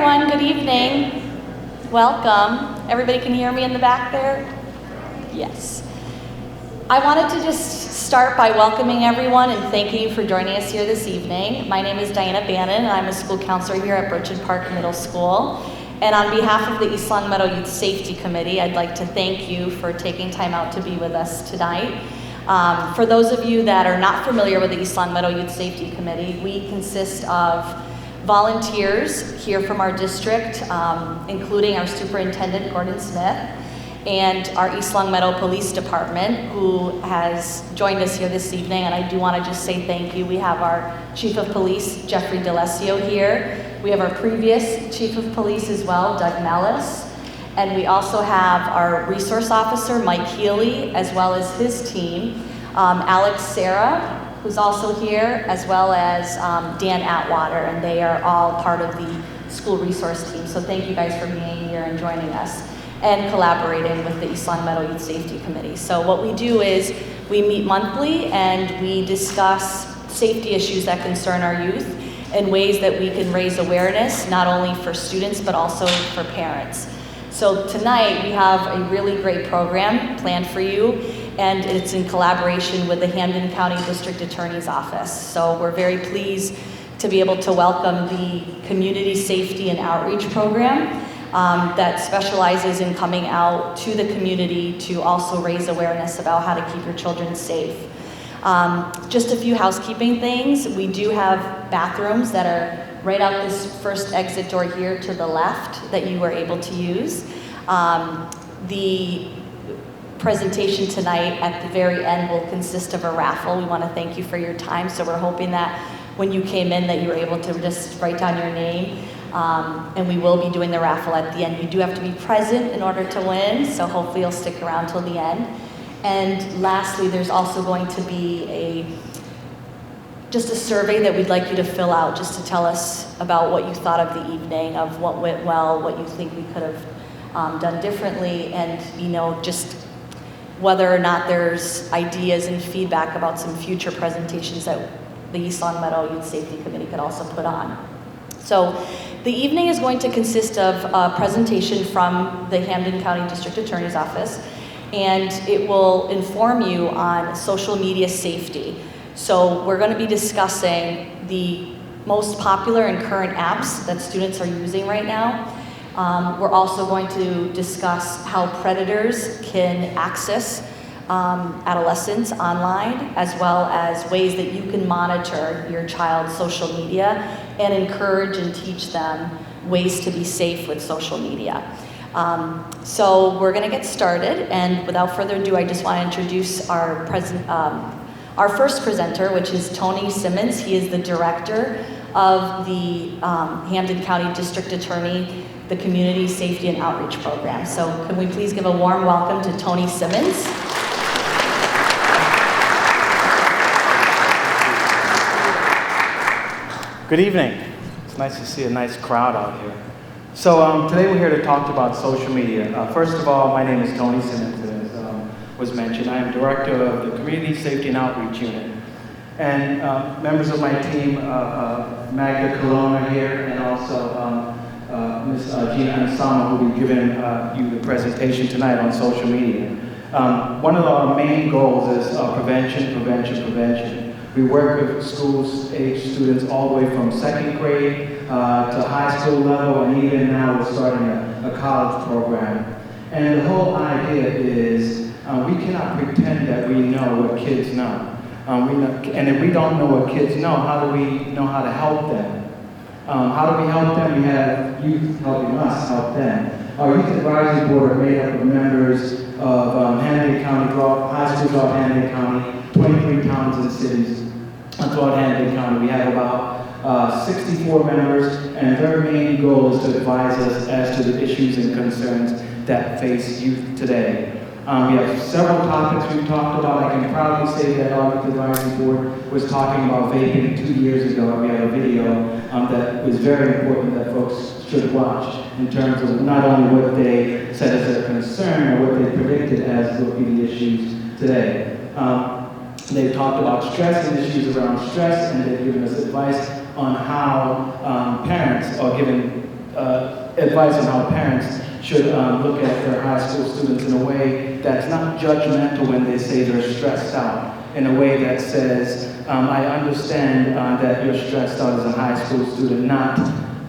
everyone, good evening. Welcome. Everybody can hear me in the back there? Yes. I wanted to just start by welcoming everyone and thanking you for joining us here this evening. My name is Diana Bannon and I'm a school counselor here at Birchen Park Middle School. And on behalf of the East Long Meadow Youth Safety Committee, I'd like to thank you for taking time out to be with us tonight. For those of you that are not familiar with the East Long Meadow Youth Safety Committee, we consist of volunteers here from our district, including our superintendent, Gordon Smith, and our East Long Meadow Police Department, who has joined us here this evening, and I do want to just say thank you. We have our Chief of Police, Jeffrey DeLessio, here. We have our previous Chief of Police as well, Doug Mellis, and we also have our Resource Officer, Mike Healy, as well as his team, Alex Sarah, who's also here, as well as Dan Atwater, and they are all part of the school resource team. So thank you guys for being here and joining us and collaborating with the East Long Meadow Youth Safety Committee. So what we do is we meet monthly and we discuss safety issues that concern our youth and ways that we can raise awareness, not only for students, but also for parents. So tonight we have a really great program planned for you, and it's in collaboration with the Hampden County District Attorney's Office. So we're very pleased to be able to welcome the Community Safety and Outreach Program that specializes in coming out to the community to also raise awareness about how to keep your children safe. Just a few housekeeping things. We do have bathrooms that are right out this first exit door here to the left that you were able to use. The presentation tonight at the very end will consist of a raffle. We want to thank you for your time, so we're hoping that when you came in that you were able to just write down your name, and we will be doing the raffle at the end. You do have to be present in order to win, so hopefully you'll stick around till the end. And lastly, there's also going to be just a survey that we'd like you to fill out just to tell us about what you thought of the evening, of what went well, what you think we could have done differently, and just whether or not there's ideas and feedback about some future presentations that the East Long Meadow Youth Safety Committee could also put on. So the evening is going to consist of a presentation from the Hampden County District Attorney's Office, and it will inform you on social media safety. So we're going to be discussing the most popular and current apps that students are using right now. We're also going to discuss how predators can access adolescents online, as well as ways that you can monitor your child's social media and encourage and teach them ways to be safe with social media. So we're going to get started, and without further ado, I just want to introduce our first presenter, which is Tony Simmons. He is the director of the Hampden County District Attorney, the Community Safety and Outreach Program. So can we please give a warm welcome to Tony Simmons? Good evening. It's nice to see a nice crowd out here. So today we're here to talk about social media. First of all, my name is Tony Simmons, as was mentioned. I am director of the Community Safety and Outreach Unit. And members of my team, Magda Colonna here, and also Ms. Gina Anasama, who will be giving you the presentation tonight on social media. One of our main goals is prevention. We work with schools-age students all the way from second grade to high school level, and even now we're starting a college program. And the whole idea is we cannot pretend that we know what kids know. And if we don't know what kids know, how do we know how to help them? How do we help them? We have youth helping us help them. Our Youth Advisory Board are made up of members of Hampden County, high schools throughout Hampden County, 23 towns and cities throughout Hampden County. We have about 64 members, and their main goal is to advise us as to the issues and concerns that face youth today. We have several topics we've talked about. I can proudly say that our Youth Advisory Board was talking about vaping 2 years ago, and we have a video that was very important that folks should watch in terms of not only what they said as their concern or what they predicted as will be the issues today. They've talked about stress and issues around stress, and they've given us advice on how parents are given advice on how parents should look at their high school students in a way that's not judgmental when they say they're stressed out, in a way that says, I understand that you're stressed out as a high school student, not,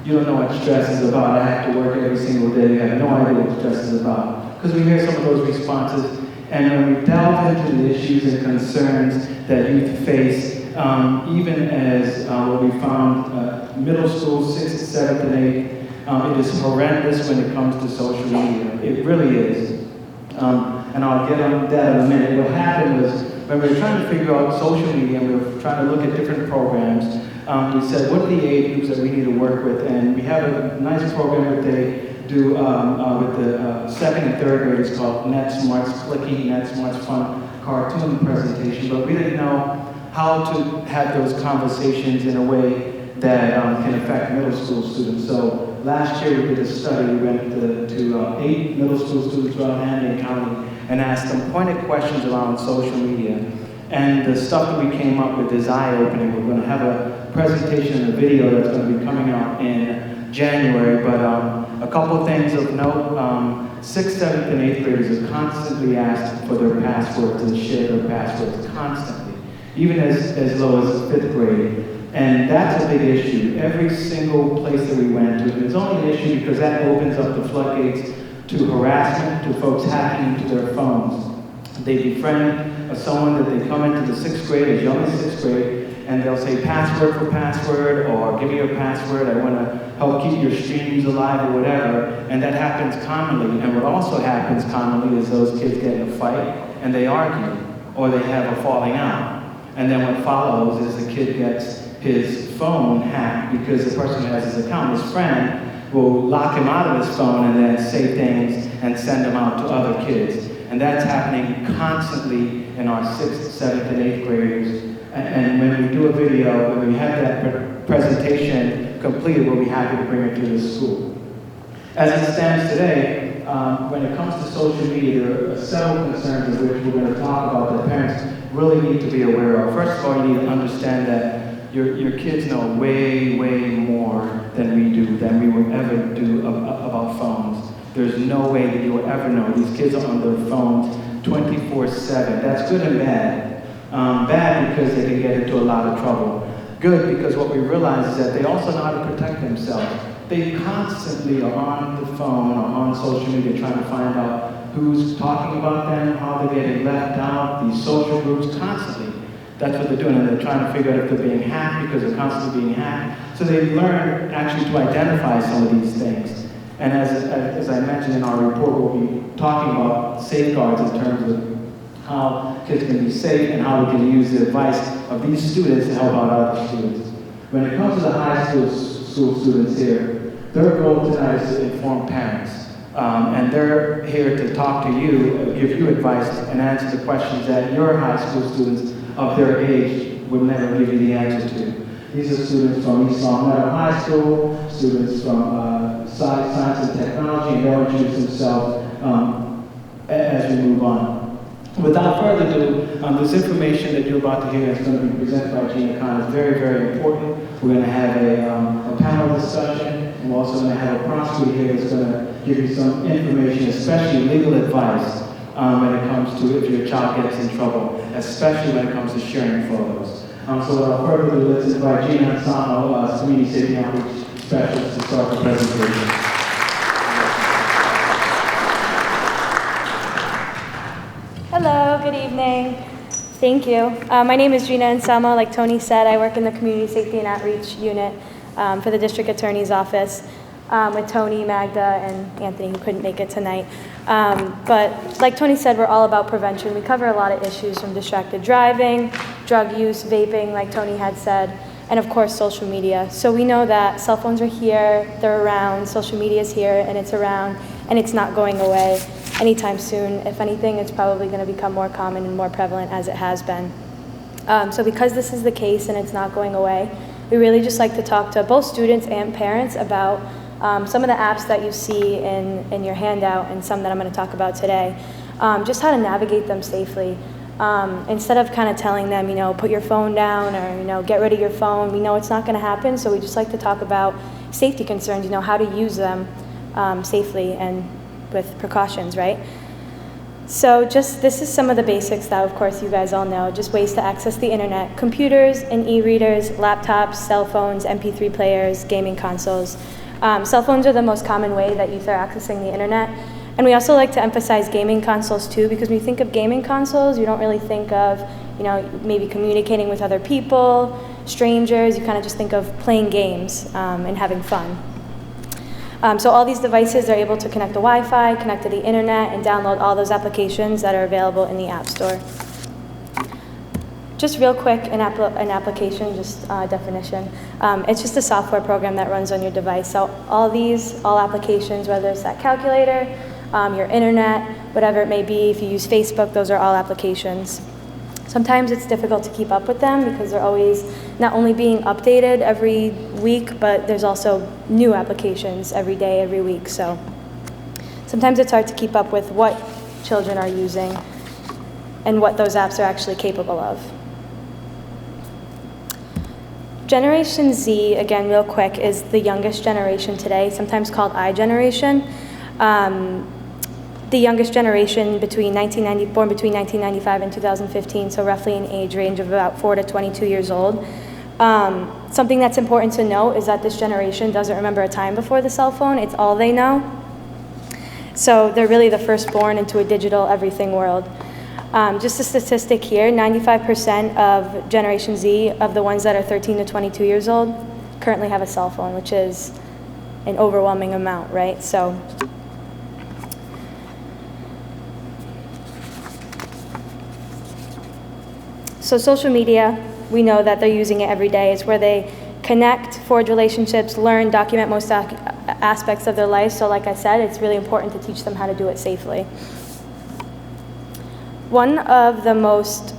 you don't know what stress is about, I have to work every single day, you have no idea what stress is about. Because we hear some of those responses, and when we delve into the issues and concerns that youth face, even as what we found middle school, 6th, 7th, and 8th, it is horrendous when it comes to social media. It really is. And I'll get on that in a minute. What happened was, when we were trying to figure out social media, and we were trying to look at different programs, we said, what are the age groups that we need to work with? And we have a nice program that they do with the second and third graders called NetSmart's Clicky, NetSmart's Fun Cartoon Presentation, but we didn't know how to have those conversations in a way that can affect middle school students. So last year we did a study. We went to 8 middle school students around Hamden County and asked them pointed questions around social media. And the stuff that we came up with is eye-opening. We're going to have a presentation and a video that's going to be coming out in January, but a couple of things of note. 6th, 7th, and 8th graders are constantly asked for their passwords and share their passwords constantly, even as low as 5th grade. And that's a big issue. Every single place that we went to, and it's only an issue because that opens up the floodgates to harassment, to folks hacking into their phones. They befriend someone that they come into the 6th grade, as young as 6th grade, and they'll say password for password, or give me your password, I want to help keep your streams alive, or whatever. And that happens commonly. And what also happens commonly is those kids get in a fight, and they argue, or they have a falling out. And then what follows is the kid gets his phone hacked because the person who has his account, his friend, will lock him out of his phone and then say things and send them out to other kids. And that's happening constantly in our 6th, 7th, and 8th graders. And when we do a video, when we have that presentation completed, we'll be happy to bring it to the school. As it stands today, when it comes to social media, there are several concerns of which we're going to talk about that parents really need to be aware of. First of all, you need to understand that your kids know way, way more than we do, than we will ever do about phones. There's no way that you will ever know. These kids are on their phones 24/7. That's good and bad. Bad because they can get into a lot of trouble. Good because what we realize is that they also know how to protect themselves. They constantly are on the phone or on social media trying to find out who's talking about them, how they're getting left out, these social groups, constantly. That's what they're doing, and they're trying to figure out if they're being hacked because they're constantly being hacked. So they learn actually to identify some of these things. And as I mentioned in our report, we'll be talking about safeguards in terms of how kids can be safe and how we can use the advice of these students to help out other students. When it comes to the high school students here, their goal tonight is to inform parents. And they're here to talk to you, give you advice, and answer the questions that your high school students of their age would never give you the answer to. These are students from East Long Meadow High School, students from Science and Technology, and they'll introduce themselves as we move on. Without further ado, this information that you're about to hear is going to be presented by Gina Khan is very, very important. We're going to have a panel discussion, and we're also going to have a prosecutor here that's going to give you some information, especially legal advice when it comes to if your child gets in trouble, especially when it comes to sharing photos. So without further ado, let's invite Gina Ansamo, Community Safety Outreach Specialist, to start the presentation. Hello, good evening. Thank you. My name is Gina Ansamo. Like Tony said, I work in the Community Safety and Outreach Unit for the District Attorney's Office with Tony, Magda, and Anthony, who couldn't make it tonight. But like Tony said, we're all about prevention. We cover a lot of issues from distracted driving, drug use, vaping, like Tony had said, and of course, social media. So we know that cell phones are here, they're around, social media is here, and it's around, and it's not going away anytime soon. If anything, it's probably going to become more common and more prevalent as it has been. So because this is the case and it's not going away, we really just like to talk to both students and parents about some of the apps that you see in your handout and some that I'm going to talk about today, just how to navigate them safely. Instead of kind of telling them, put your phone down or, get rid of your phone, we know it's not going to happen. So we just like to talk about safety concerns, how to use them safely and with precautions, right? So this is some of the basics that, of course, you guys all know, just ways to access the internet: computers and e-readers, laptops, cell phones, MP3 players, gaming consoles. Cell phones are the most common way that youth are accessing the internet. And we also like to emphasize gaming consoles too, because when you think of gaming consoles, you don't really think of, maybe communicating with other people, strangers. You kind of just think of playing games and having fun. So all these devices are able to connect to Wi-Fi, connect to the internet, and download all those applications that are available in the App Store. Just real quick, an application, definition. It's just a software program that runs on your device. So all applications, whether it's that calculator, your internet, whatever it may be, if you use Facebook, those are all applications. Sometimes it's difficult to keep up with them because they're always not only being updated every week, but there's also new applications every day, every week. So sometimes it's hard to keep up with what children are using and what those apps are actually capable of. Generation Z, again, real quick, is the youngest generation today, sometimes called I generation. The youngest generation born between 1995 and 2015, so roughly an age range of about 4 to 22 years old. Something that's important to note is that this generation doesn't remember a time before the cell phone. It's all they know. So they're really the firstborn into a digital everything world. Just a statistic here, 95% of Generation Z, of the ones that are 13 to 22 years old, currently have a cell phone, which is an overwhelming amount, right? So social media, we know that they're using it every day. It's where they connect, forge relationships, learn, document most aspects of their life. So like I said, it's really important to teach them how to do it safely. Two of the most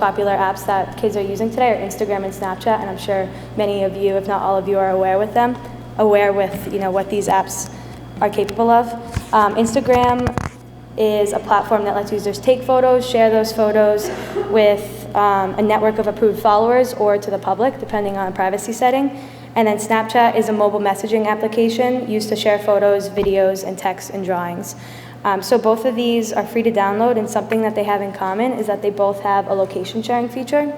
popular apps that kids are using today are Instagram and Snapchat, and I'm sure many of you, if not all of you, are aware with what these apps are capable of. Instagram is a platform that lets users take photos, share those photos with a network of approved followers or to the public, depending on privacy setting. And then Snapchat is a mobile messaging application used to share photos, videos, and text and drawings. So both of these are free to download, and something that they have in common is that they both have a location sharing feature.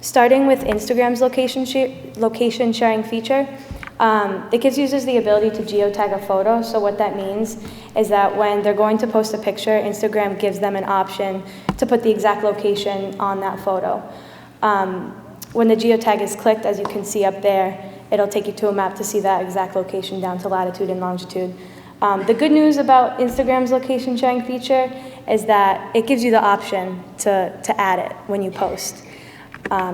Starting with Instagram's location sharing feature, it gives users the ability to geotag a photo. So what that means is that when they're going to post a picture, Instagram gives them an option to put the exact location on that photo. When the geotag is clicked, as you can see up there, it'll take you to a map to see that exact location down to latitude and longitude. The good news about Instagram's location sharing feature is that it gives you the option to add it when you post.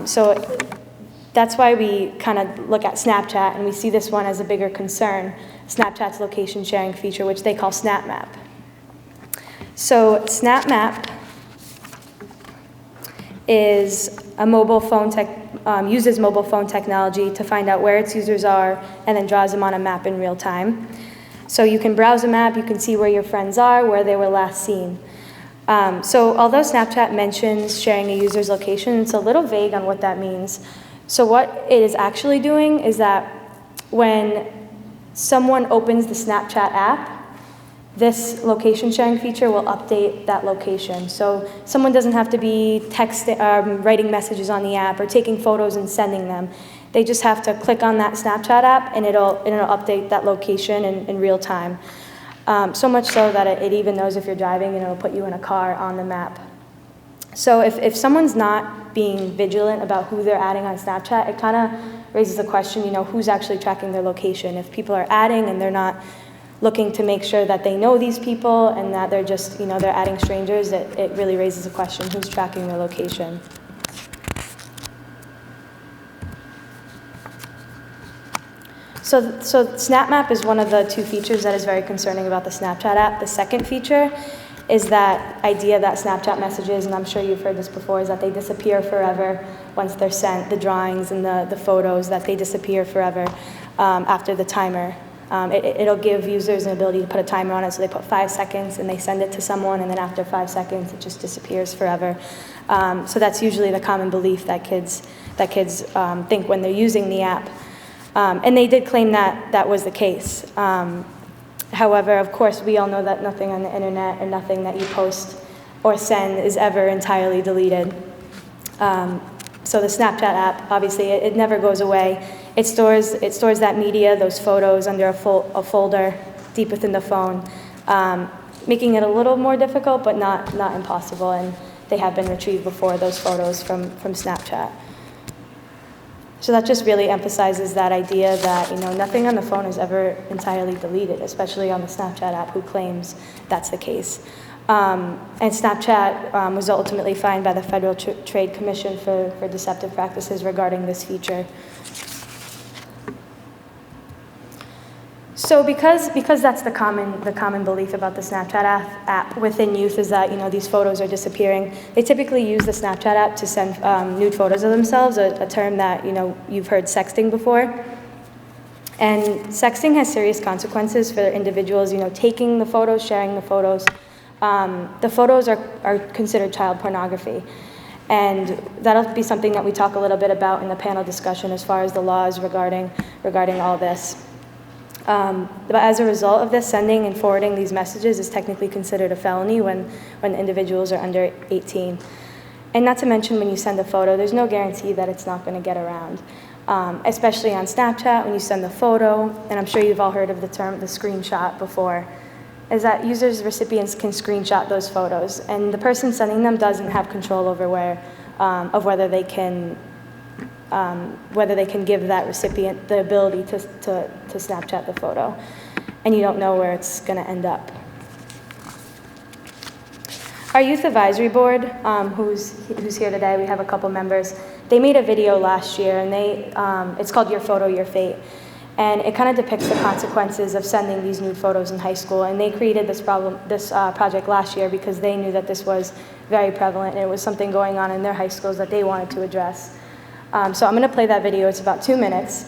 So that's why we kind of look at Snapchat, and we see this one as a bigger concern, Snapchat's location sharing feature, which they call SnapMap. So SnapMap is uses mobile phone technology to find out where its users are and then draws them on a map in real time. So you can browse a map, you can see where your friends are, where they were last seen. So although Snapchat mentions sharing a user's location, it's a little vague on what that means. So what it is actually doing is that when someone opens the Snapchat app, this location sharing feature will update that location. So someone doesn't have to be writing messages on the app or taking photos and sending them. They just have to click on that Snapchat app, and it'll update that location in real time. So much so that it even knows if you're driving, and it'll put you in a car on the map. So if someone's not being vigilant about who they're adding on Snapchat, it kind of raises the question, who's actually tracking their location. If people are adding and they're not looking to make sure that they know these people and that they're just, they're adding strangers, it really raises the question, who's tracking their location. So SnapMap is one of the two features that is very concerning about the Snapchat app. The second feature is that idea that Snapchat messages, and I'm sure you've heard this before, is that they disappear forever once they're sent, the drawings and the photos, that they disappear forever after the timer It'll give users an ability to put a timer on it, so they put 5 seconds and they send it to someone, and then after 5 seconds it just disappears forever. So that's usually the common belief that kids think when they're using the app. And they did claim that that was the case. However, of course, we all know that nothing on the internet and nothing that you post or send is ever entirely deleted. So the Snapchat app, obviously, it never goes away. It stores that media, those photos, under a folder deep within the phone, making it a little more difficult, but not impossible. And they have been retrieved before, those photos from Snapchat. So that just really emphasizes that idea that nothing on the phone is ever entirely deleted, especially on the Snapchat app, who claims that's the case. And Snapchat was ultimately fined by the Federal Trade Commission for deceptive practices regarding this feature. So because that's the common belief about the Snapchat app within youth, is that these photos are disappearing. They typically use the Snapchat app to send nude photos of themselves, a term that you've heard sexting before. And sexting has serious consequences for individuals. Taking the photos, sharing the photos. The photos are considered child pornography. And that'll be something that we talk a little bit about in the panel discussion as far as the laws regarding all this. But as a result of this, sending and forwarding these messages is technically considered a felony when individuals are under 18. And not to mention, when you send a photo, there's no guarantee that it's not going to get around. Especially on Snapchat, when you send the photo, and I'm sure you've all heard of the term, the screenshot before, is that recipients can screenshot those photos, and the person sending them doesn't have control over whether they can give that recipient the ability to Snapchat the photo, and you don't know where it's going to end up. Our Youth Advisory Board, who's here today, we have a couple members, they made a video last year, and it's called Your Photo, Your Fate. And it kind of depicts the consequences of sending these nude photos in high school. And they created this project last year because they knew that this was very prevalent, and it was something going on in their high schools that they wanted to address. So I'm going to play that video. It's about 2 minutes.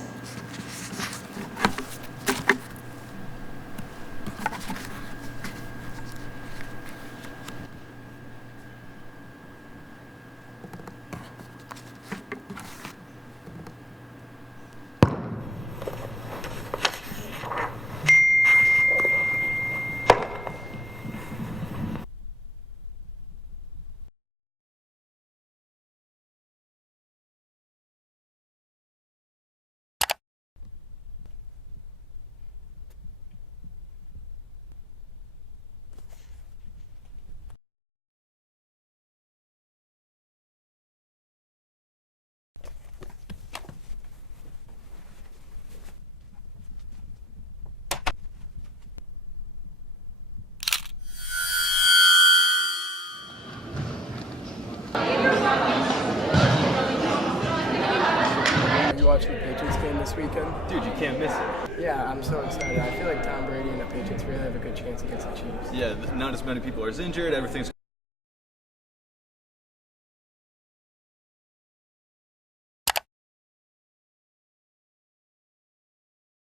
Watching the Patriots game this weekend. Dude, you can't miss it. Yeah, I'm so excited. I feel like Tom Brady and the Patriots really have a good chance against the Chiefs. Yeah, not as many people are injured. Everything's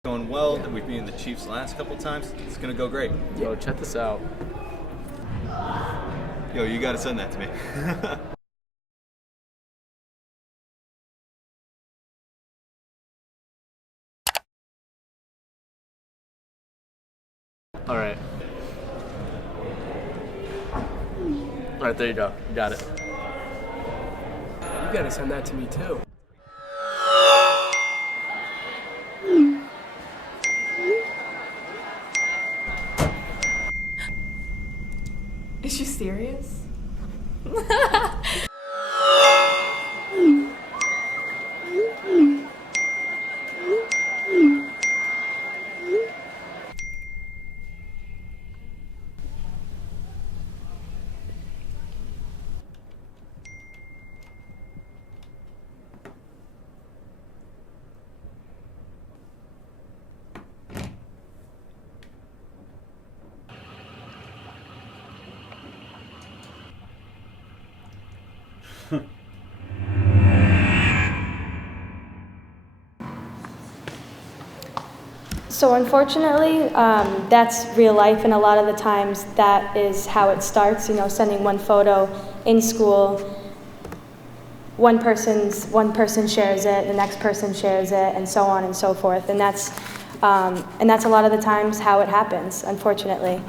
going well. We've beaten the Chiefs the last couple times. It's going to go great. Yo, check this out. Yo, you got to send that to me. All right, there you go. You got it. You gotta send that to me too. Is she serious? So unfortunately, that's real life, and a lot of the times that is how it starts. Sending one photo in school, one person shares it, the next person shares it, and so on and so forth. And that's a lot of the times how it happens, unfortunately.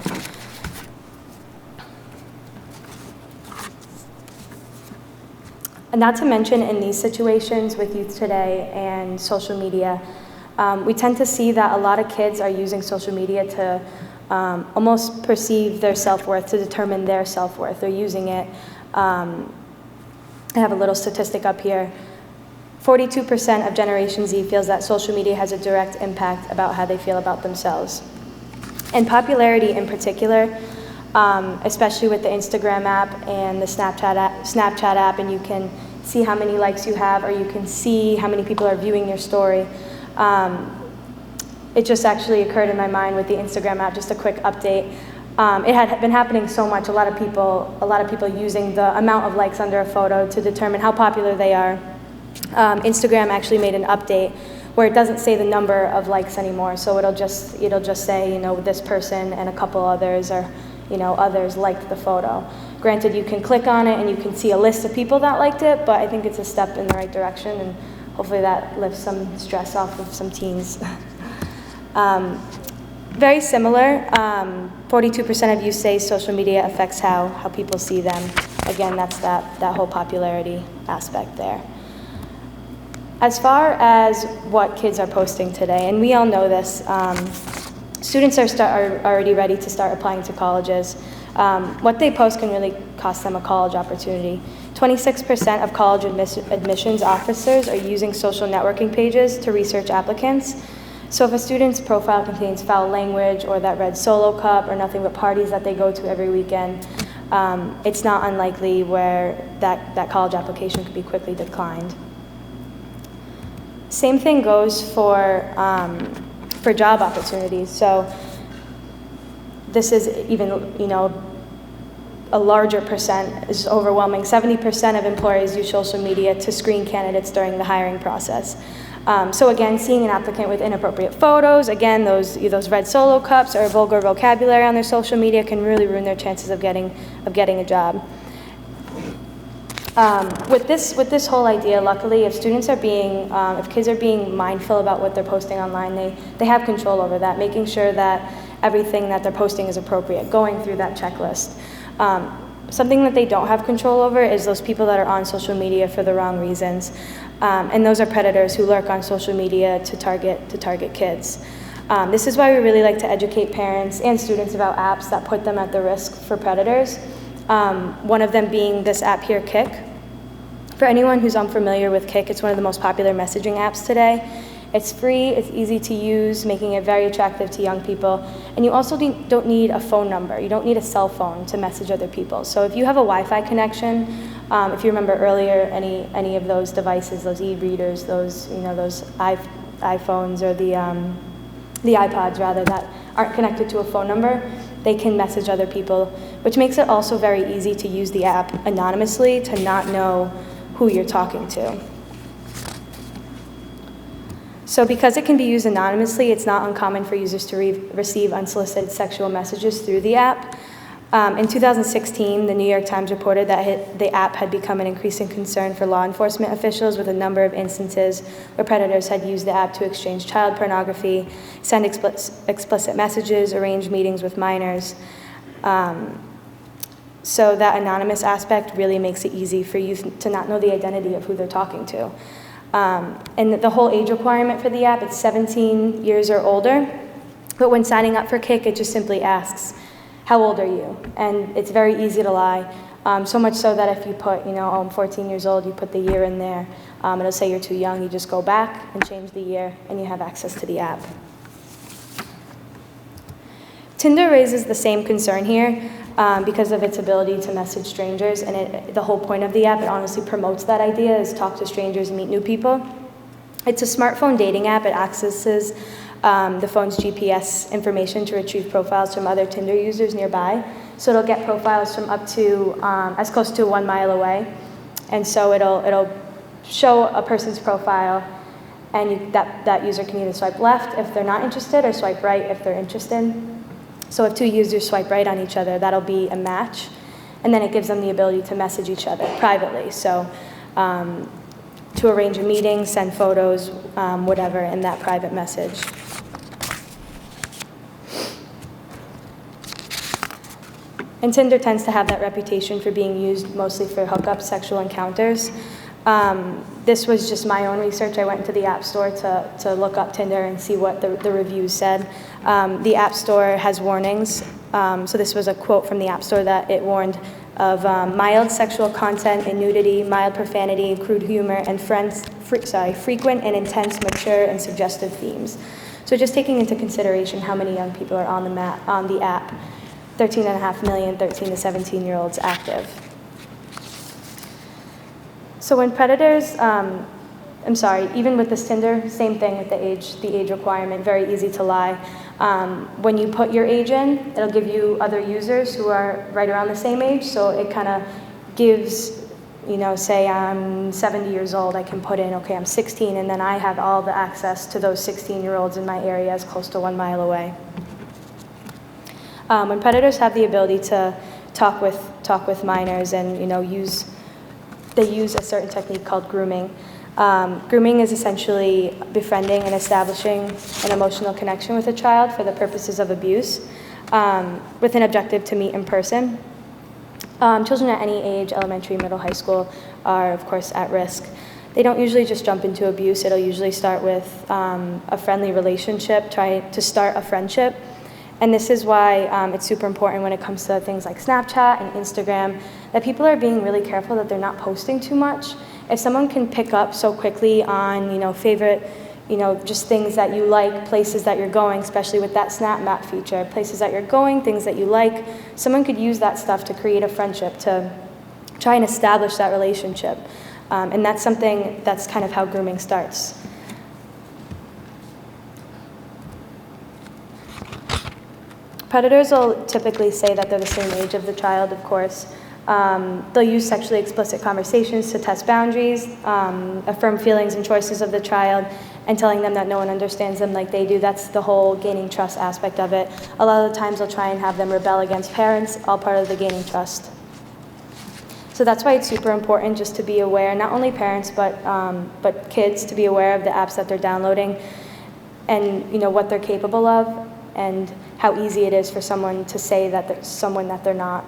And not to mention, in these situations with youth today and social media, we tend to see that a lot of kids are using social media to almost perceive their self-worth, to determine their self-worth. They're using it. I have a little statistic up here. 42% of Generation Z feels that social media has a direct impact about how they feel about themselves. And popularity in particular, especially with the Instagram app and the Snapchat app, and you can see how many likes you have, or you can see how many people are viewing your story. It just actually occurred in my mind with the Instagram app, just a quick update. It had been happening so much, a lot of people using the amount of likes under a photo to determine how popular they are. Instagram actually made an update where it doesn't say the number of likes anymore, so it'll just say, this person and a couple others, or others liked the photo. Granted, you can click on it and you can see a list of people that liked it, but I think it's a step in the right direction, and hopefully that lifts some stress off of some teens. Very similar, 42% of you say social media affects how people see them. Again, that's that whole popularity aspect there. As far as what kids are posting today, and we all know this, students are already ready to start applying to colleges. What they post can really cost them a college opportunity. 26% of college admissions officers are using social networking pages to research applicants. So if a student's profile contains foul language, or that red Solo cup, or nothing but parties that they go to every weekend, it's not unlikely where that college application could be quickly declined. Same thing goes for job opportunities. So this is even, a larger percent, is overwhelming. 70% of employers use social media to screen candidates during the hiring process. So again, seeing an applicant with inappropriate photos, again, those red Solo cups or vulgar vocabulary on their social media can really ruin their chances of getting a job. With this whole idea, luckily, if kids are being mindful about what they're posting online, they have control over that, making sure that everything that they're posting is appropriate, going through that checklist. Something that they don't have control over is those people that are on social media for the wrong reasons. And those are predators who lurk on social media to target kids. This is why we really like to educate parents and students about apps that put them at the risk for predators. One of them being this app here, Kik. For anyone who's unfamiliar with Kik, it's one of the most popular messaging apps today. It's free, it's easy to use, making it very attractive to young people. And you also don't need a phone number. You don't need a cell phone to message other people. So if you have a Wi-Fi connection, if you remember earlier, any of those devices, those e-readers, those iPhones, or the iPods rather, that aren't connected to a phone number, they can message other people, which makes it also very easy to use the app anonymously to not know who you're talking to. So because it can be used anonymously, it's not uncommon for users to receive unsolicited sexual messages through the app. In 2016, the New York Times reported that the app had become an increasing concern for law enforcement officials, with a number of instances where predators had used the app to exchange child pornography, send explicit messages, arrange meetings with minors. So that anonymous aspect really makes it easy for youth to not know the identity of who they're talking to. And the whole age requirement for the app, it's 17 years or older. But when signing up for Kik, it just simply asks, how old are you? And it's very easy to lie. So much so that if you put, I'm 14 years old, you put the year in there, it'll say you're too young, you just go back and change the year, and you have access to the app. Tinder raises the same concern here because of its ability to message strangers, and the whole point of the app, it honestly promotes that idea, is talk to strangers and meet new people. It's a smartphone dating app. It accesses the phone's GPS information to retrieve profiles from other Tinder users nearby. So it'll get profiles from up to as close to 1 mile away. And so it'll show a person's profile, and that user can either swipe left if they're not interested or swipe right if they're interested. So if two users swipe right on each other, that'll be a match, and then it gives them the ability to message each other privately. So to arrange a meeting, send photos, whatever, in that private message. And Tinder tends to have that reputation for being used mostly for hookups, sexual encounters. This was just my own research. I went into the App Store to look up Tinder and see what the reviews said. The App Store has warnings. So this was a quote from the App Store that it warned of mild sexual content and nudity, mild profanity, crude humor, and frequent and intense, mature, and suggestive themes. So just taking into consideration how many young people are on the app, 13.5 million 13 to 17-year-olds active. So when predators, even with this Tinder, same thing with the age requirement, very easy to lie. When you put your age in, it'll give you other users who are right around the same age, so it kind of gives, say I'm 70 years old, I can put in, okay, I'm 16, and then I have all the access to those 16-year-olds in my area as close to 1 mile away. When predators have the ability to talk with minors and they use a certain technique called grooming. Grooming is essentially befriending and establishing an emotional connection with a child for the purposes of abuse, with an objective to meet in person. Children at any age, elementary, middle, high school, are of course at risk. They don't usually just jump into abuse. It'll usually start with a friendly relationship, try to start a friendship. And this is why it's super important when it comes to things like Snapchat and Instagram, that people are being really careful that they're not posting too much. If someone can pick up so quickly on, favorite, just things that you like, places that you're going, especially with that Snap Map feature, places that you're going, things that you like, someone could use that stuff to create a friendship, to try and establish that relationship. And that's kind of how grooming starts. Predators will typically say that they're the same age of the child, of course. They'll use sexually explicit conversations to test boundaries, affirm feelings and choices of the child, and telling them that no one understands them like they do. That's the whole gaining trust aspect of it. A lot of the times they'll try and have them rebel against parents, all part of the gaining trust. So that's why it's super important just to be aware, not only parents, but kids, to be aware of the apps that they're downloading and what they're capable of, and how easy it is for someone to say that they're someone that they're not.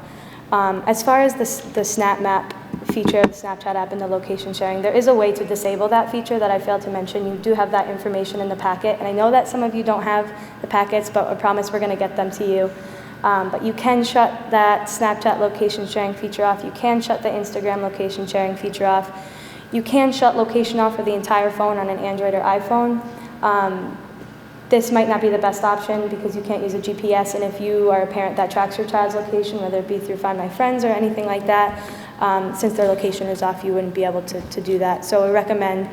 As far as the Snap Map feature of the Snapchat app and the location sharing, there is a way to disable that feature that I failed to mention. You do have that information in the packet, and I know that some of you don't have the packets, but I promise we're going to get them to you. But you can shut that Snapchat location sharing feature off. You can shut the Instagram location sharing feature off. You can shut location off for the entire phone on an Android or iPhone. This might not be the best option because you can't use a GPS, and if you are a parent that tracks your child's location, whether it be through Find My Friends or anything like that, since their location is off, you wouldn't be able to do that. So we recommend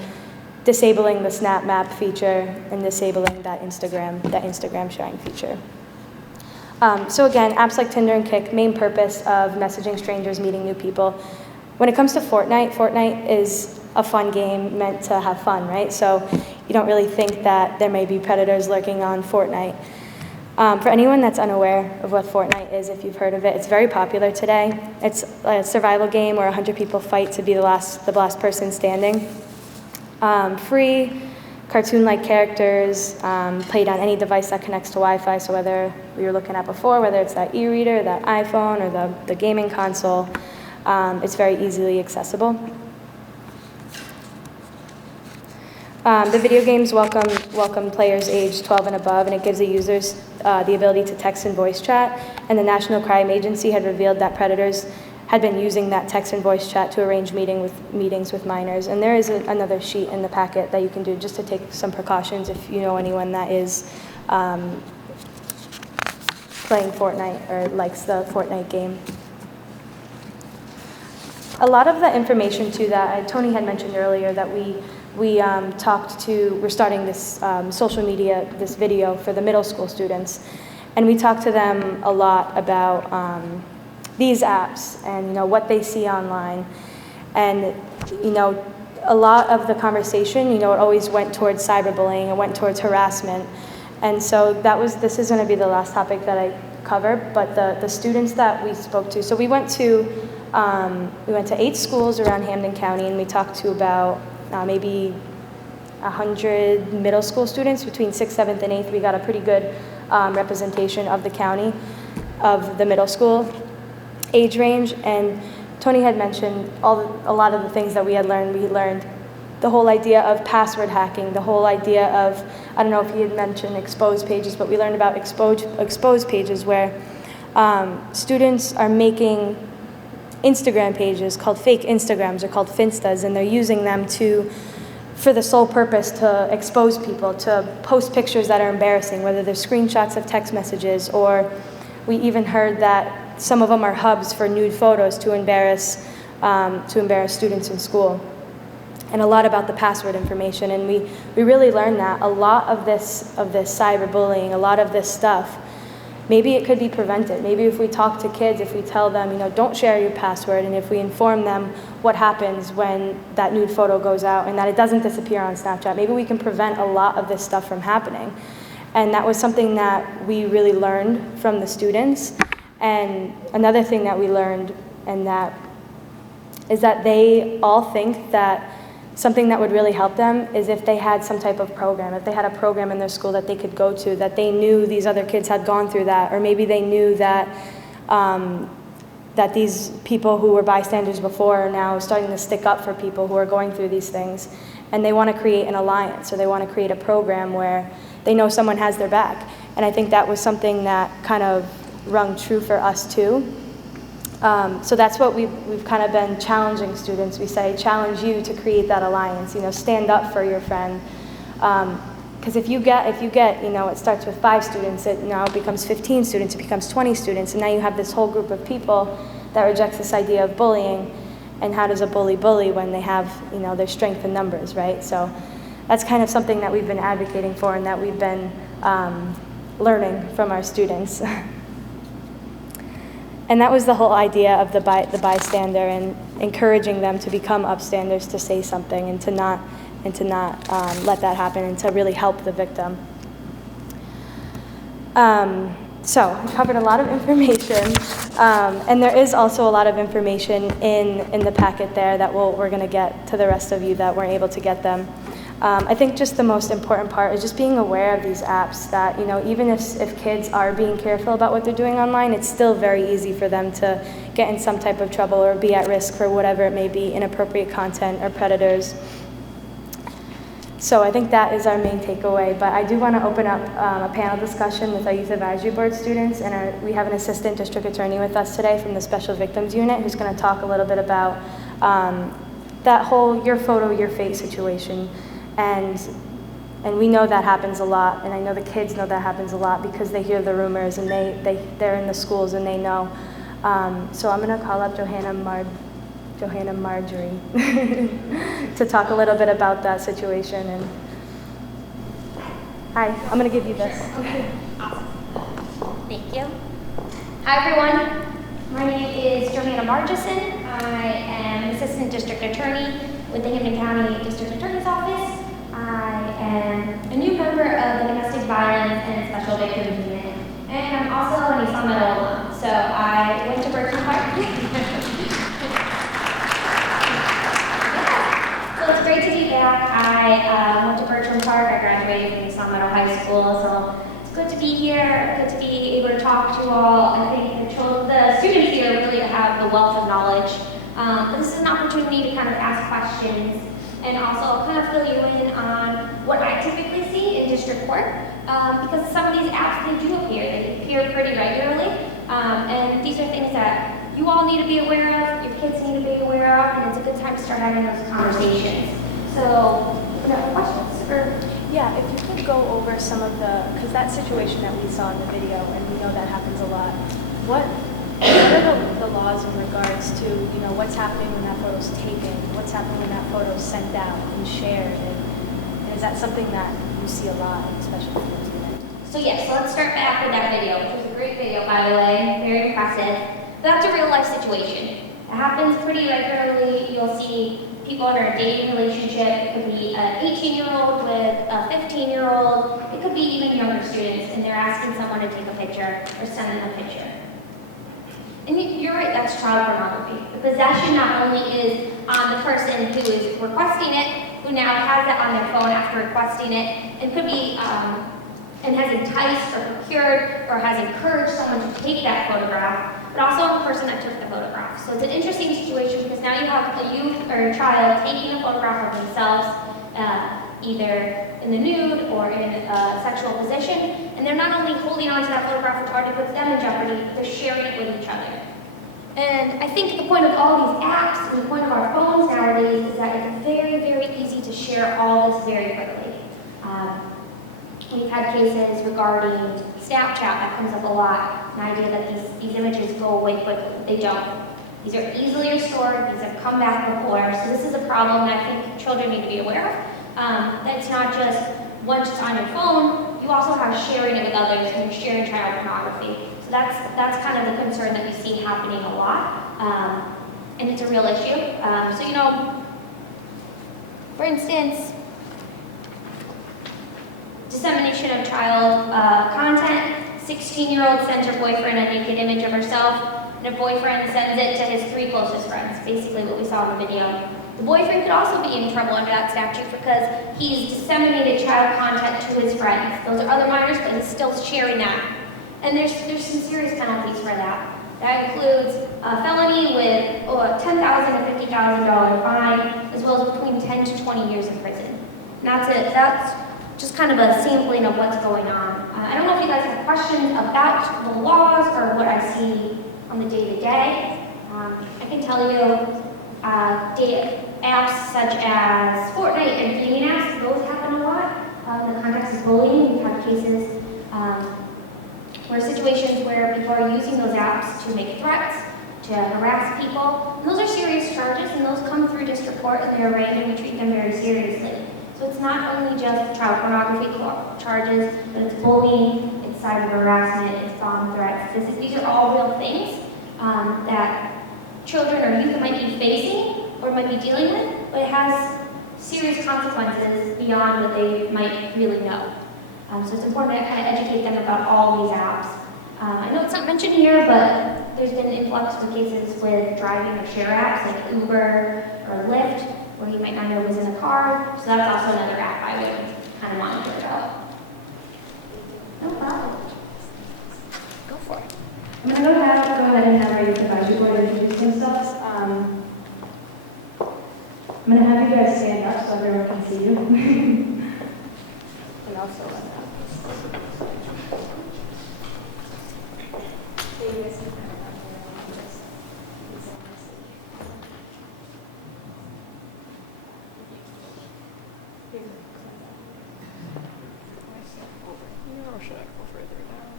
disabling the Snap Map feature and disabling that Instagram sharing feature. So again, apps like Tinder and Kik, main purpose of messaging strangers, meeting new people. When it comes to Fortnite is a fun game meant to have fun, right? So you don't really think that there may be predators lurking on Fortnite. For anyone that's unaware of what Fortnite is, if you've heard of it, it's very popular today. It's a survival game where 100 people fight to be the last person standing. Free, cartoon-like characters, played on any device that connects to Wi-Fi, so whether we were looking at before, whether it's that e-reader, that iPhone, or the gaming console, it's very easily accessible. The video games welcome players aged 12 and above, and it gives the users the ability to text and voice chat. And the National Crime Agency had revealed that predators had been using that text and voice chat to arrange meetings with minors. And there is another sheet in the packet that you can do just to take some precautions if you know anyone that is playing Fortnite or likes the Fortnite game. A lot of the information too that Tony had mentioned earlier that we're starting this social media, this video for the middle school students, and we talked to them a lot about these apps and what they see online, and a lot of the conversation, it always went towards cyberbullying, it went towards harassment. And so this is going to be the last topic that I cover, but the students that we spoke to, so we went to 8 schools around Hampden County, and we talked to about maybe 100 middle school students between 6th, 7th, and 8th. We got a pretty good representation of the county, of the middle school age range, and Tony had mentioned a lot of the things that we had learned. We learned the whole idea of password hacking, the whole idea of, I don't know if he had mentioned exposed pages, but we learned about exposed pages where students are making Instagram pages called fake Instagrams or called Finstas, and they're using them for the sole purpose to expose people, to post pictures that are embarrassing, whether they're screenshots of text messages, or we even heard that some of them are hubs for nude photos to embarrass students in school. And a lot about the password information, and we really learned that a lot of this cyberbullying, a lot of this stuff, maybe it could be prevented. Maybe if we talk to kids, if we tell them, don't share your password, and if we inform them what happens when that nude photo goes out and that it doesn't disappear on Snapchat, maybe we can prevent a lot of this stuff from happening. And that was something that we really learned from the students. And another thing that we learned is that they all think that something that would really help them is if they had some type of program, if they had a program in their school that they could go to, that they knew these other kids had gone through that, or maybe they knew that that these people who were bystanders before are now starting to stick up for people who are going through these things, and they want to create an alliance, or they want to create a program where they know someone has their back. And I think that was something that kind of rung true for us too. So that's what we've kind of been challenging students. We say, challenge you to create that alliance, stand up for your friend. Because if you get, it starts with 5 students, it now becomes 15 students, it becomes 20 students, and now you have this whole group of people that rejects this idea of bullying. And how does a bully when they have, their strength in numbers, right? So that's kind of something that we've been advocating for and that we've been learning from our students. And that was the whole idea of the bystander, and encouraging them to become upstanders, to say something, and to not let that happen, and to really help the victim. So we covered a lot of information, and there is also a lot of information in the packet there that we're going to get to the rest of you that weren't able to get them. I think just the most important part is just being aware of these apps, that even if kids are being careful about what they're doing online, it's still very easy for them to get in some type of trouble or be at risk for whatever it may be, inappropriate content or predators. So I think that is our main takeaway, but I do want to open up a panel discussion with our Youth Advisory Board students, and we have an Assistant District Attorney with us today from the Special Victims Unit who's going to talk a little bit about that whole your photo, your fate situation. And we know that happens a lot, and I know the kids know that happens a lot because they hear the rumors, and they're in the schools and they know. So I'm going to call up Johanna Marjorie to talk a little bit about that situation. And hi, I'm going to give you this. Okay, awesome. Thank you. Hi everyone, my name is Johanna Marjison. I am an Assistant District Attorney with the Hampden County District Attorney's Office. I am a new member of the Domestic Violence and Special Victims Unit, and I'm also an East Meadow alum. So I went to Berkeley Park. So it's great to be back. I went to Berkeley Park. I graduated from East Meadow High School, so it's good to be here. Good to be able to talk to you all. I think the students here really have the wealth of knowledge. But this is an opportunity to kind of ask questions, and also kind of fill you in on what I typically see in district court, because some of these apps, they do appear. They appear pretty regularly, and these are things that you all need to be aware of, your kids need to be aware of, and it's a good time to start having those conversations. So, you have questions? Yeah, if you could go over some of because that situation that we saw in the video, and we know that happens a lot, what are the laws in regards to, what's happening when that photo's taken, what's happening when that photo's sent out and shared, and is that something that you see a lot, especially in the unit? So yes, so let's start back with that video, which was a great video, by the way, very impressive. But that's a real life situation. It happens pretty regularly. You'll see people in a dating relationship. It could be an 18-year-old with a 15-year-old. It could be even younger students, and they're asking someone to take a picture or send them a picture. And you're right, that's child pornography. The possession not only is on the person who is requesting it, who now has it on their phone after requesting it, and could be, and has enticed or procured or has encouraged someone to take that photograph, but also the person that took the photograph. So it's an interesting situation because now you have a youth or a child taking a photograph of themselves, either in the nude or in a sexual position, and they're not only holding on to that photograph which already puts them in jeopardy, but they're sharing it with each other. And I think the point of all these apps and the point of our phones nowadays is that it's very, very easy to share all this very quickly. We've had cases regarding Snapchat that comes up a lot, an idea that these images go away quickly. They don't. These are easily restored, these have come back before, so this is a problem that I think children need to be aware of. That it's not just once it's on your phone, you also have sharing it with others and you're sharing child pornography. So that's kind of the concern that we see happening a lot, and it's a real issue. So you know, for instance, dissemination of child content. 16-year-old sends her boyfriend a naked image of herself, and a boyfriend sends it to his 3 closest friends, basically what we saw in the video. The boyfriend could also be in trouble under that statute because he's disseminated child content to his friends. Those are other minors, but he's still sharing that. And there's some serious penalties for that. That includes a felony with $10,000 to $50,000 fine, as well as between 10 to 20 years in prison. And that's it. That's just kind of a sampling of what's going on. I don't know if you guys have questions about the laws or what I see on the day-to-day. I can tell you apps such as Fortnite and gaming apps, those happen a lot. In the context of bullying, we've had cases where situations where people are using those apps to make threats, to harass people. And those are serious charges, and those come through district court, and they're arraigned, and we treat them very seriously. So it's not only just child pornography charges, but it's bullying, it's cyber harassment, it's bomb threats. These are all real things that children or youth might be facing or might be dealing with, but it has serious consequences beyond what they might really know. So it's important to kind of educate them about all these apps. I know it's not mentioned here, but there's been an influx of cases with driving or share apps like Uber or Lyft, where you might not know who's in the car. So that's also another app I would kind of monitor about. No problem. Go for it. I'm going to go ahead and have our youth advisory board introduce themselves. I'm going to have you guys stand up so everyone can see you. And also let that. Or should I go further down?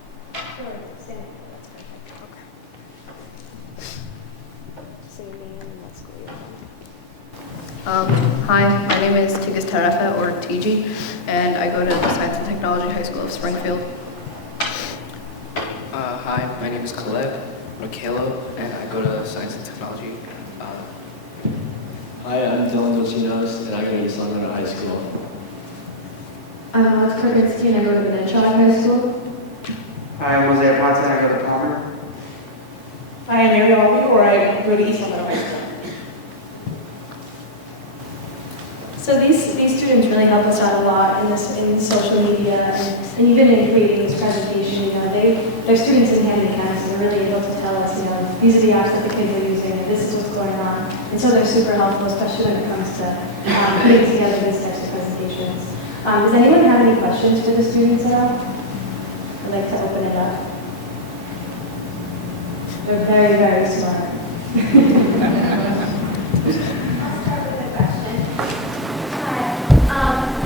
Stand up. That's perfect. Okay. Say your name and let's go. Hi, my name is Tigis Tarefa, or TG, and I go to the Science and Technology High School of Springfield. Hi, my name is Caleb Mikhailo, and I go to Science and Technology. Hi, I'm Dylan Docinos, and I go to East Long Meadow High School. I'm Alex Kurgitsky, and I go to Ventura High School. Hi, I'm Jose Aponte, and I go to Palmer. Hi, I'm Mary Alvey, or I go to East Long Meadow High School. So these students really help us out a lot in social media and even in creating this presentation. You know, they're students in handicaps and they're really able to tell us, you know, these are the apps that the kids are using and this is what's going on. And so they're super helpful, especially when it comes to putting together these types of presentations. Does anyone have any questions for the students at all? I'd like to open it up. They're very, very smart.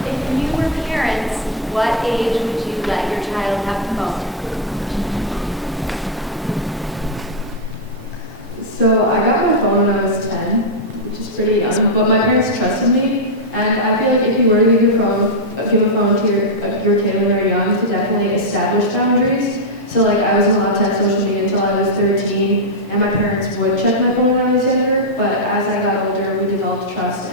If you were parents, what age would you let your child have the phone? So I got my phone when I was 10, which is pretty young, but my parents trusted me, and I feel like if you were to give your phone to your kid when they're young, to definitely establish boundaries. So like I wasn't allowed to have social media until I was 13, and my parents would check my phone when I was younger, but as I got older, we developed trust,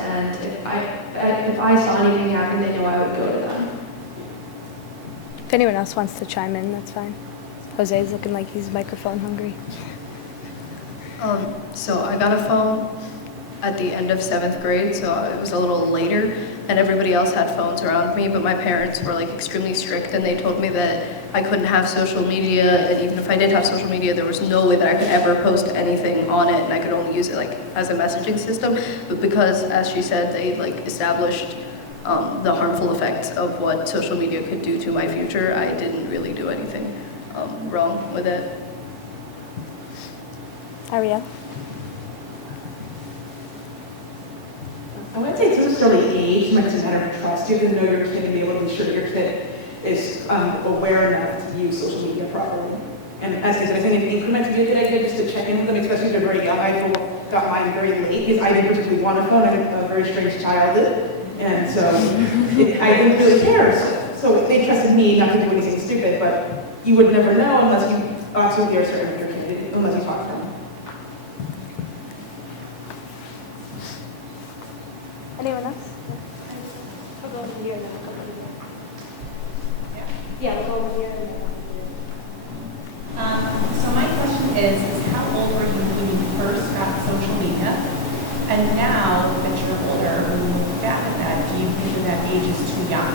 If anyone else wants to chime in, that's fine. Jose's looking like he's microphone hungry. So I got a phone at the end of 7th grade, so it was a little later, and everybody else had phones around me, but my parents were like extremely strict, and they told me that I couldn't have social media, and even if I did have social media, there was no way that I could ever post anything on it, and I could only use it like as a messaging system. But because, as she said, they like established the harmful effects of what social media could do to my future, I didn't really do anything wrong with it. Ariel? I wouldn't say it's necessarily age, much as a matter of trust. You have to know your kid and be able to be sure that your kid is aware enough to use social media properly. And as I said, I think an increment would be a good idea just to check in with them, especially if they're very young. I got mine very late because I didn't particularly want a phone. I had a very strange childhood. And so I didn't really care. So they trusted me not to do anything stupid, but you would never know unless you absolutely are certain of your kid, unless you talk to them. Anyone else? I'll go over here and then I'll go over here. Yeah, we'll go over here and then I'll go over here. So my question is how old were you when you first got social media? And now that you're older, when you look back at that, do you think that age is too young?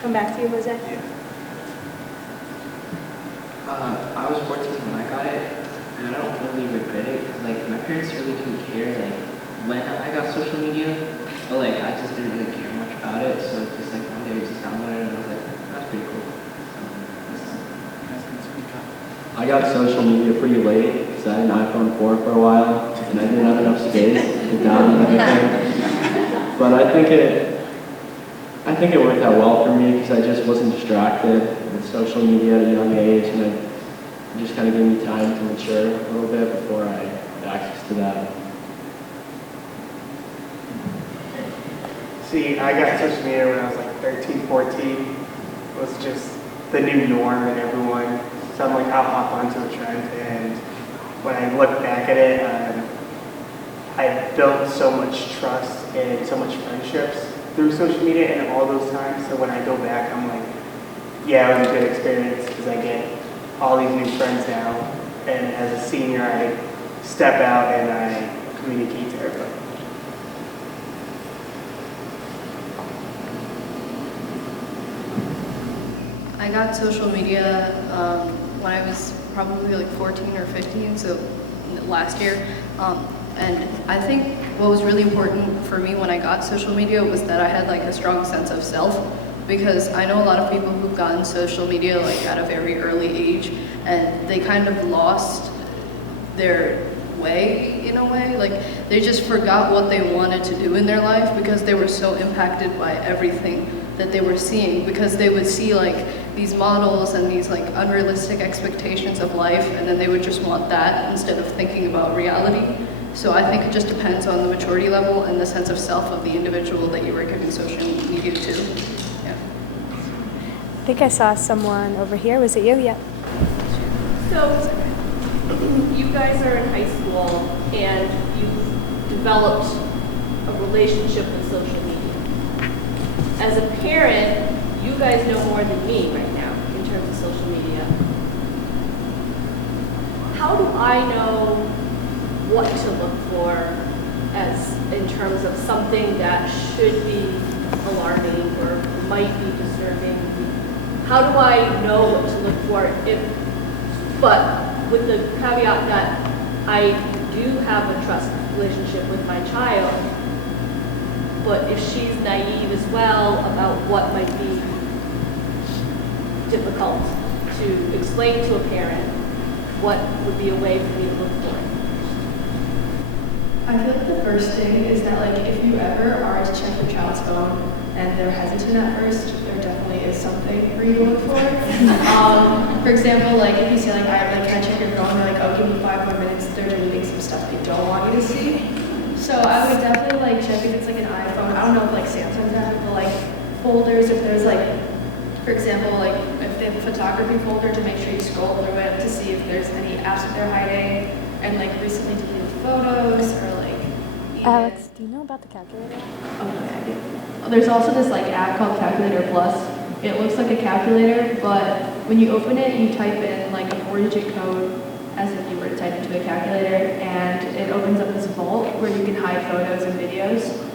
Come back to you, Jose. Yeah. I was 14 when I got it, and I don't really regret it, because like my parents really didn't care like when I got social media, but like I just didn't really care much about it, so just like one day I just downloaded it and I was like, that's pretty cool. I got social media pretty late because I had an iPhone 4 for a while, and I didn't have enough space to download everything. But I think it worked out well for me because I just wasn't distracted with social media at a young age, and it just kind of gave me time to mature a little bit before I had access to that. See, I got social media when I was like 13, 14. It was just the new norm in everyone. So I'm like, I'll hop onto a trend. And when I look back at it, I built so much trust and so much friendships through social media and all those times. So when I go back, I'm like, yeah, it was a good experience because I get all these new friends now. And as a senior, I step out and I communicate to everybody. I got social media when I was probably like 14 or 15, so last year. And I think what was really important for me when I got social media was that I had like a strong sense of self, because I know a lot of people who've gotten social media like at a very early age, and they kind of lost their way in a way. Like they just forgot what they wanted to do in their life because they were so impacted by everything that they were seeing, because they would see like these models and these like unrealistic expectations of life, and then they would just want that instead of thinking about reality. So I think it just depends on the maturity level and the sense of self of the individual that you were giving social media to. Yeah. I think I saw someone over here. Was it you? Yeah. So you guys are in high school and you've developed a relationship with social media. As a parent, you guys know more than me right now in terms of social media. How do I know what to look for as in terms of something that should be alarming or might be disturbing? How do I know what to look for but with the caveat that I do have a trust relationship with my child, but if she's naive as well about what might be difficult to explain to a parent, what would be a way for me to look for it? I feel like the first thing is that like if you ever are to check your child's phone and they're hesitant at first, there definitely is something for you to look for. For example, like if you say like, can I check your phone? They're like, oh, give me 5 more minutes. They're deleting some stuff they don't want you to see. So I would definitely like check if it's like an iPhone. I don't know if like Samsung's have it, but like folders, if there's like, for example, like if they have a photography folder, to make sure you scroll through it to see if there's any apps that they're hiding. and like recently deleted photos or like even, Alex, do you know about the calculator? oh yeah, I do. There's also this like app called Calculator Plus. It looks like a calculator, but when you open it, you type in like a 4-digit code as if you were to type into a calculator, and it opens up this vault where you can hide photos and videos.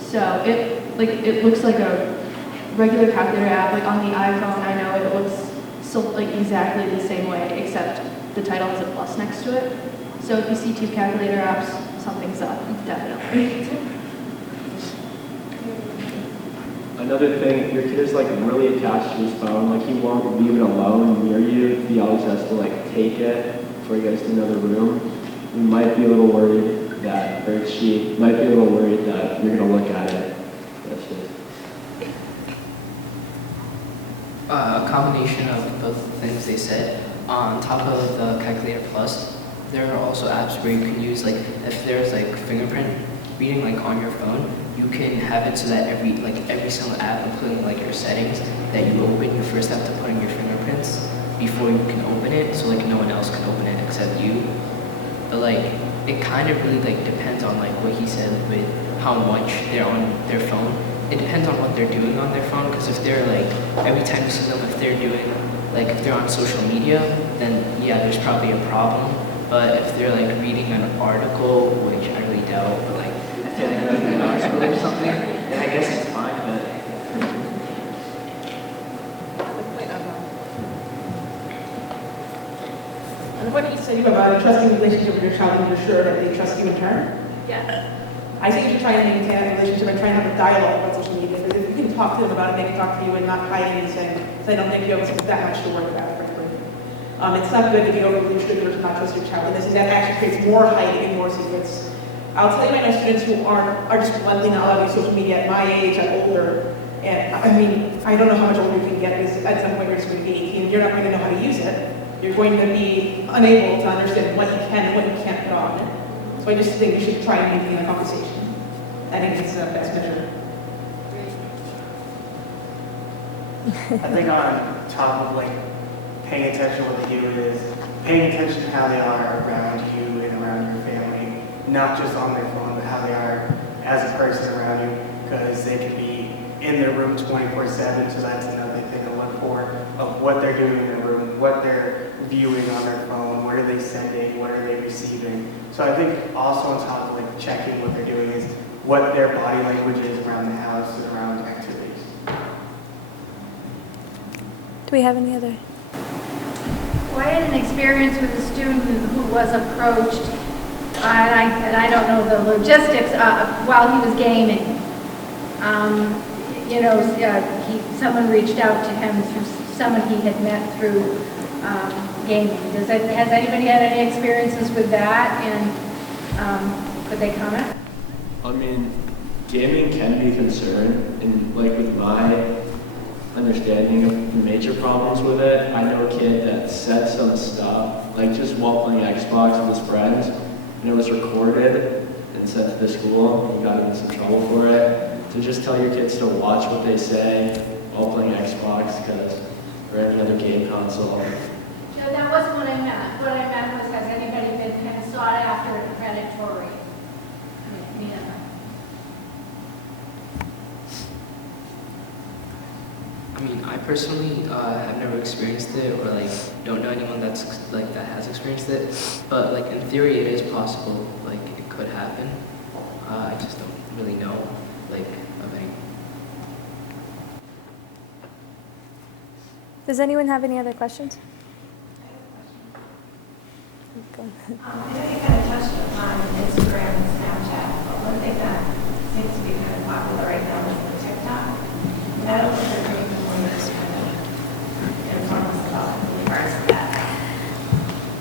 So it looks like a regular calculator app. Like on the iPhone, I know it looks so like exactly the same way, except the title has a plus next to it. So if you see two calculator apps, something's up, definitely. Another thing, if your kid is like really attached to his phone, like he won't leave it alone near you. He always has to like take it before he goes to another room. You might be a little worried that, or she might be a little worried that you're gonna look at it. That's just. A combination of both things they said. On top of the Calculator Plus, there are also apps where you can use, like, if there's like fingerprint reading like on your phone, you can have it so that every single app, including like your settings that you open, you first have to put in your fingerprints before you can open it, so like no one else can open it except you. But like it kind of really like depends on like what he said with how much they're on their phone. It depends on what they're doing on their phone, because if they're like, every time you see them, if they're doing, like if they're on social media, then yeah, there's probably a problem. But if they're like reading an article, which I really doubt, but like if they're like reading an article or something, then I guess it's fine, but. And what you said about a trusting relationship with your child and you're sure that they trust you in turn? Yeah. I think you should try and maintain that relationship and try and have a dialogue about social media. Because if you can talk to them about it, they can talk to you and not hiding and saying, I don't think you have that much to worry about, frankly. It's not good to be overly restricted or to not trust your child. And that actually creates more hiding and more secrets. I'll tell you, I know students who are just bluntly not allowed to use social media at my age, at older. And I mean, I don't know how much older you can get, because at some point you're just going to be 18 and you're not going to know how to use it. You're going to be unable to understand what you can and what you can't put on it. So I just think you should try and maintain a conversation. I think it's the best measure. I think on top of like paying attention to what they do is paying attention to how they are around you and around your family, not just on their phone, but how they are as a person around you, because they can be in their room 24/7, so that's another thing to look for, of what they're doing in their room, what they're viewing on their phone, what are they sending, what are they receiving. So I think also on top of like checking what they're doing is what their body language is around the house and around activities. Do we have any other? Well, I had an experience with a student who was approached, and I don't know the logistics, while he was gaming. Someone reached out to him through someone he had met through gaming. Has anybody had any experiences with that, and could they comment? I mean, gaming can be a concern, and like with my understanding of the major problems with it, I know a kid that said some stuff, like just while playing Xbox with his friends, and it was recorded and sent to the school, and he got into some trouble for it. So just tell your kids to watch what they say while playing Xbox, or any other game console. No, that wasn't what I meant. What I meant was, has anybody been kind of sought after and predatory? I mean, I personally have never experienced it, or like don't know anyone that's like that has experienced it. But like in theory, it is possible. Like it could happen. I just don't really know like of any. Does anyone have any other questions? I know you kind of touched upon Instagram and Snapchat, but one thing that seems to be kind of popular right now is the TikTok. And I don't think they're doing the way to kind of inform us about the parts of that.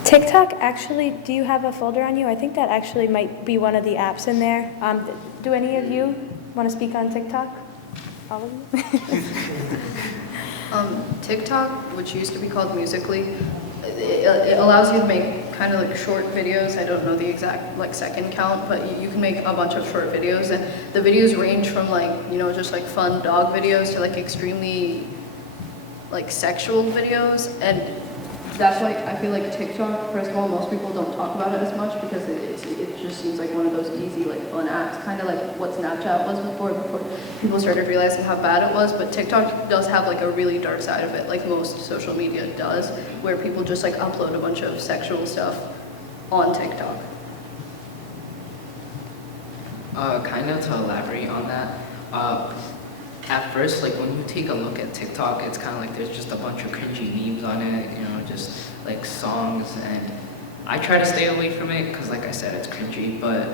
TikTok, actually, do you have a folder on you? I think that actually might be one of the apps in there. Do any of you want to speak on TikTok? All of you? TikTok, which used to be called Musical.ly, it allows you to make kind of like short videos. I don't know the exact like second count, but you can make a bunch of short videos, and the videos range from like, just like fun dog videos to like extremely like sexual videos. And that's why I feel like TikTok, first of all, most people don't talk about it as much because it just seems like one of those easy, like fun apps, kind of like what Snapchat was before people started realizing how bad it was. But TikTok does have like a really dark side of it, like most social media does, where people just like upload a bunch of sexual stuff on TikTok. Kind of to elaborate on that, at first, like when you take a look at TikTok, it's kind of like there's just a bunch of cringy memes on it, you know, just like songs, and I try to stay away from it because, like I said, it's cringy. But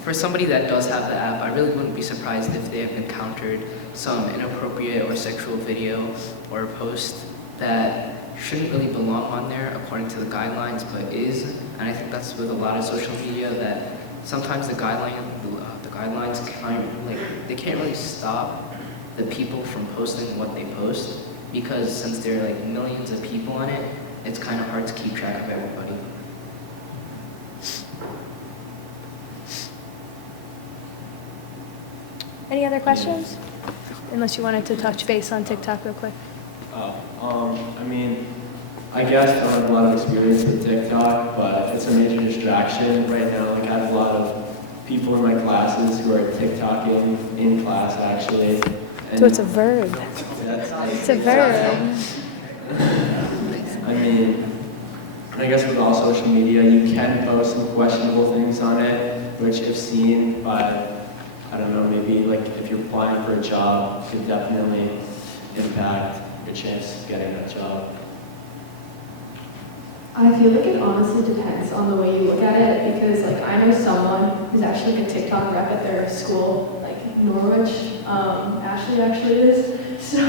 for somebody that does have the app, I really wouldn't be surprised if they have encountered some inappropriate or sexual video or post that shouldn't really belong on there according to the guidelines, but is. And I think that's with a lot of social media that sometimes the guidelines can't really stop the people from posting what they post, because since there are like millions of people on it, it's kind of hard to keep track of everybody. Any other questions? Unless you wanted to touch base on TikTok real quick. I mean, I guess I don't have a lot of experience with TikTok, but it's a major distraction right now. Like I have a lot of people in my classes who are TikToking in class actually. And So it's a verb. It's a verb. I mean, I guess with all social media, you can post some questionable things on it, which if seen by, I don't know, maybe like if you're applying for a job, could definitely impact your chance of getting that job. I feel like it honestly depends on the way you look at it, because like I know someone who's actually like a TikTok rep at their school, like Norwich, Ashley actually is. So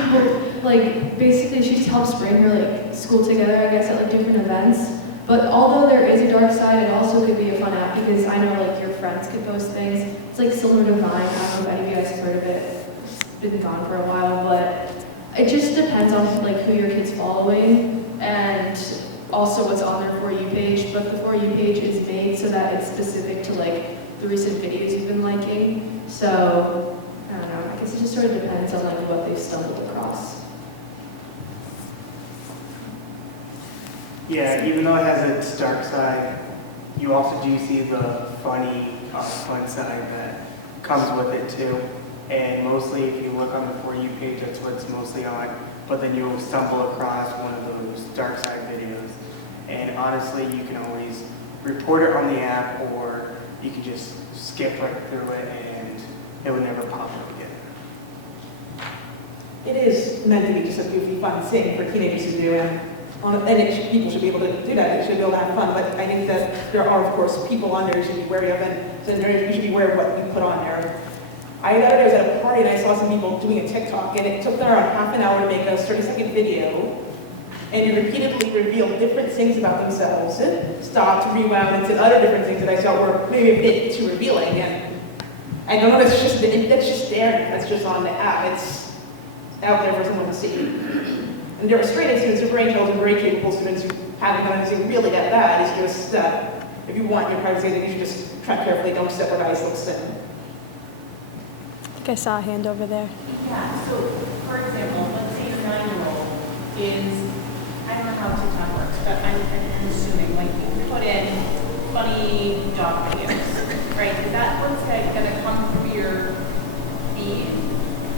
like basically she helps bring her like school together, I guess, at like different events. But although there is a dark side, it also could be a fun app because I know like your friends could post things. It's like similar to Vine. I don't know if any of you guys have heard of it. It's been gone for a while, but it just depends on like who your kid's following and also what's on their For You page. But the For You page is made so that it's specific to like the recent videos you've been liking. So I don't know. I guess it just sort of depends on like what they've stumbled across. Yeah, even though it has its dark side, you also do see the funny, fun side that comes with it too. And mostly if you look on the For You page, that's what it's mostly on. But then you'll stumble across one of those dark side videos. And honestly, you can always report it on the app, or you can just skip right through it and it would never pop up again. It is meant to be just a goofy, fun thing for teenagers to do, and people should be able to do that. They should be able to have fun. But I think that there are, of course, people on there you should be wary of, and so you should be aware of what you put on there. The other day I was at a party and I saw some people doing a TikTok, and it took them around half an hour to make a 30-second video, and it repeatedly revealed different things about themselves, and stopped, rewound, and said other different things that I thought were maybe a bit too revealing. And I don't know, that's just there. That's just on the app. It's out there for someone to see. And there are straight students who are great children, very capable students who haven't done anything really that bad. It's just if you want your privacy, then you should just track carefully. Don't step where guys look thin. I think I saw a hand over there. Yeah, so for example, let's say your 9-year-old is, I don't know how TikTok works, but I'm assuming like you put in funny dog videos, right? Is that what's going to come through your feed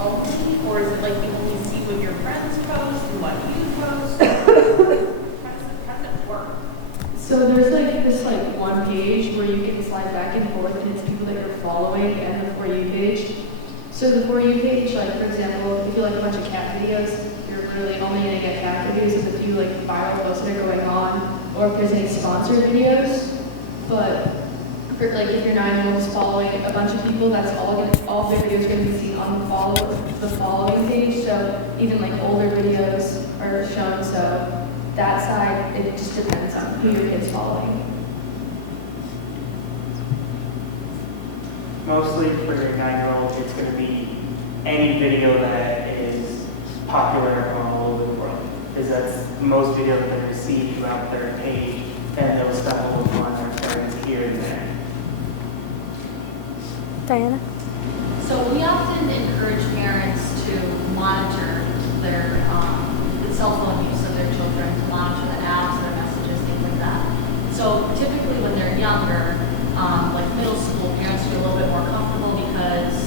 only, or is it like you only see what your friends post and what you post? How does it work? So there's like this like one page where you can slide back and forth, and it's people that you're following and the For You page. So the For You page, like for example, if you like a bunch of cat videos, you're literally only going to get cat videos with a few like viral posts that are going on, or if there's any sponsored videos. But for, like if your 9-year-old is following a bunch of people, that's all their videos are going to be seen on the following page. So even like older videos are shown. So that side, it just depends on who your kid's following. Mostly for your 9-year-old, it's going to be any video that is popular all over the world, because that's most videos that they receive throughout their page, and they'll stumble upon their friends here and there. Diana? So we often encourage parents to monitor their the cell phone use of their children, to monitor the apps, their messages, things like that. So typically when they're younger, like middle school, parents feel a little bit more comfortable because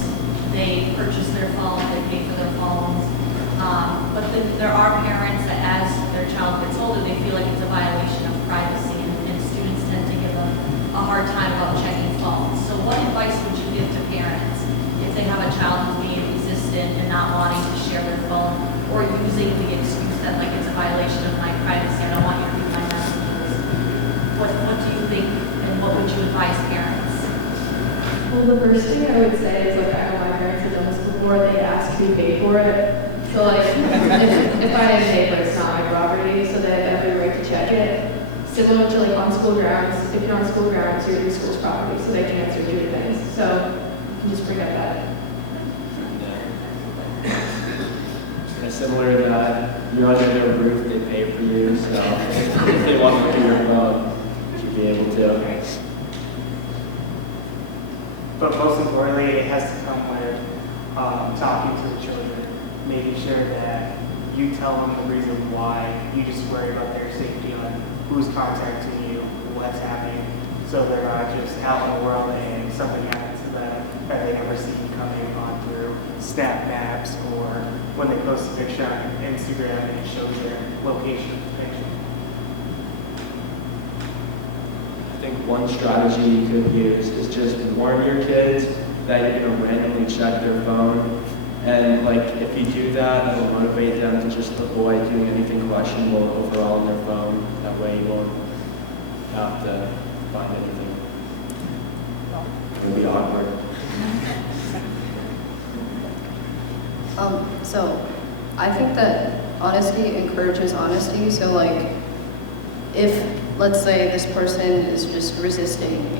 they purchase their phones, they pay for their phones. But then there are parents that as their child gets older, they feel like it's a violation of privacy, and students tend to give them a hard time about checking phones. So what advice would you give to parents if they have a child who's being resistant and not wanting to share their phone, or using the excuse that like it's a violation of my privacy, I don't want you to read my messages? What do you think, and what would you advise parents? Well, the first thing I would say is, like, I know my parents have done this before, they ask to be paid for it. So, like, if I didn't pay for it, it's not my property, so they have every right to check it. Similar to, like, on school grounds, if you're on school grounds, you're the school's property, so they can answer to your things. So, you can just bring up that. Yeah, similar to that, you're under their roof, they pay for you, so if they want to look at your phone, you should be able to. But most importantly, it has to come with talking to the children, making sure that you tell them the reason why. You just worry about their safety on who's contacting you, what's happening, so they're not just out in the world and something happens to them that they never see coming on through Snap Maps, or when they post a picture on Instagram and it shows their location of the picture. I think one strategy you could use is just warn your kids that you're going to randomly check their phone. And like, if you do that, it'll motivate them to just avoid doing anything questionable overall on their phone. That way you won't have to find anything. It'll be awkward. So I think that honesty encourages honesty. So like, if let's say this person is just resisting,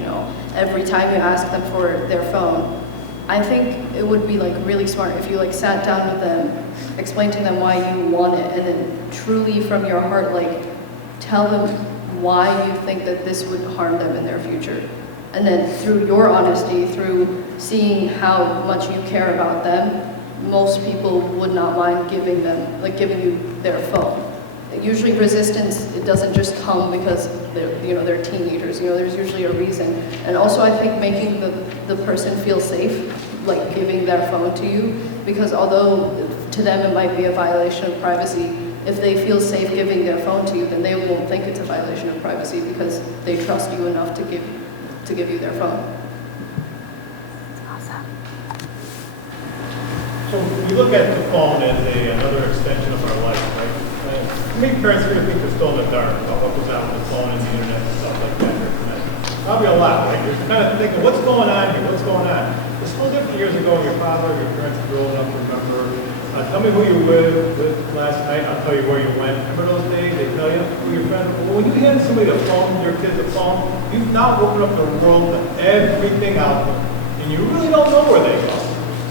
every time you ask them for their phone, I think it would be like really smart if you like sat down with them, explained to them why you want it, and then truly from your heart, like tell them why you think that this would harm them in their future. And then through your honesty, through seeing how much you care about them, most people would not mind giving you their phone. Usually resistance, it doesn't just come because they're teenagers, there's usually a reason. And also I think making the person feel safe, like giving their phone to you, because although to them it might be a violation of privacy, if they feel safe giving their phone to you, then they won't think it's a violation of privacy because they trust you enough to give you their phone. So we look at the phone as another extension of our life, right? Many parents here think they're still in the dark about what goes on with the phone and the internet and stuff like that. Probably a lot, right? You're kind of thinking, what's going on here? What's going on? It's so different years ago when your father or your parents were growing up, remember. Tell me who you were with last night. I'll tell you where you went. Remember those days? They tell you who your friends were. Well, when you hand somebody a phone, your kids a phone, you've now opened up the world to everything out there. And you really don't know where they go.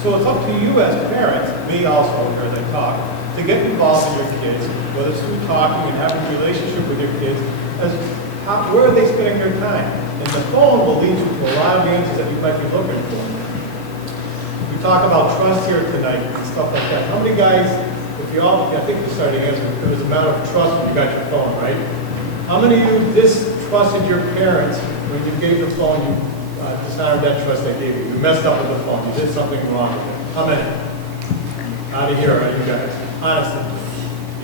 So it's up to you as parents, me also, as I talk, to get involved in your kids, whether it's through talking and having a relationship with your kids, as where are they spending their time? And the phone will lead you to a lot of answers that you might be looking for. We talk about trust here tonight and stuff like that. How many guys, I think you started answering, it was a matter of trust when you got your phone, right? How many of you distrusted your parents when you gave the phone, you dishonored that trust they gave you? You messed up with the phone, you did something wrong with it. How many? Out of here, right, you guys? Honestly.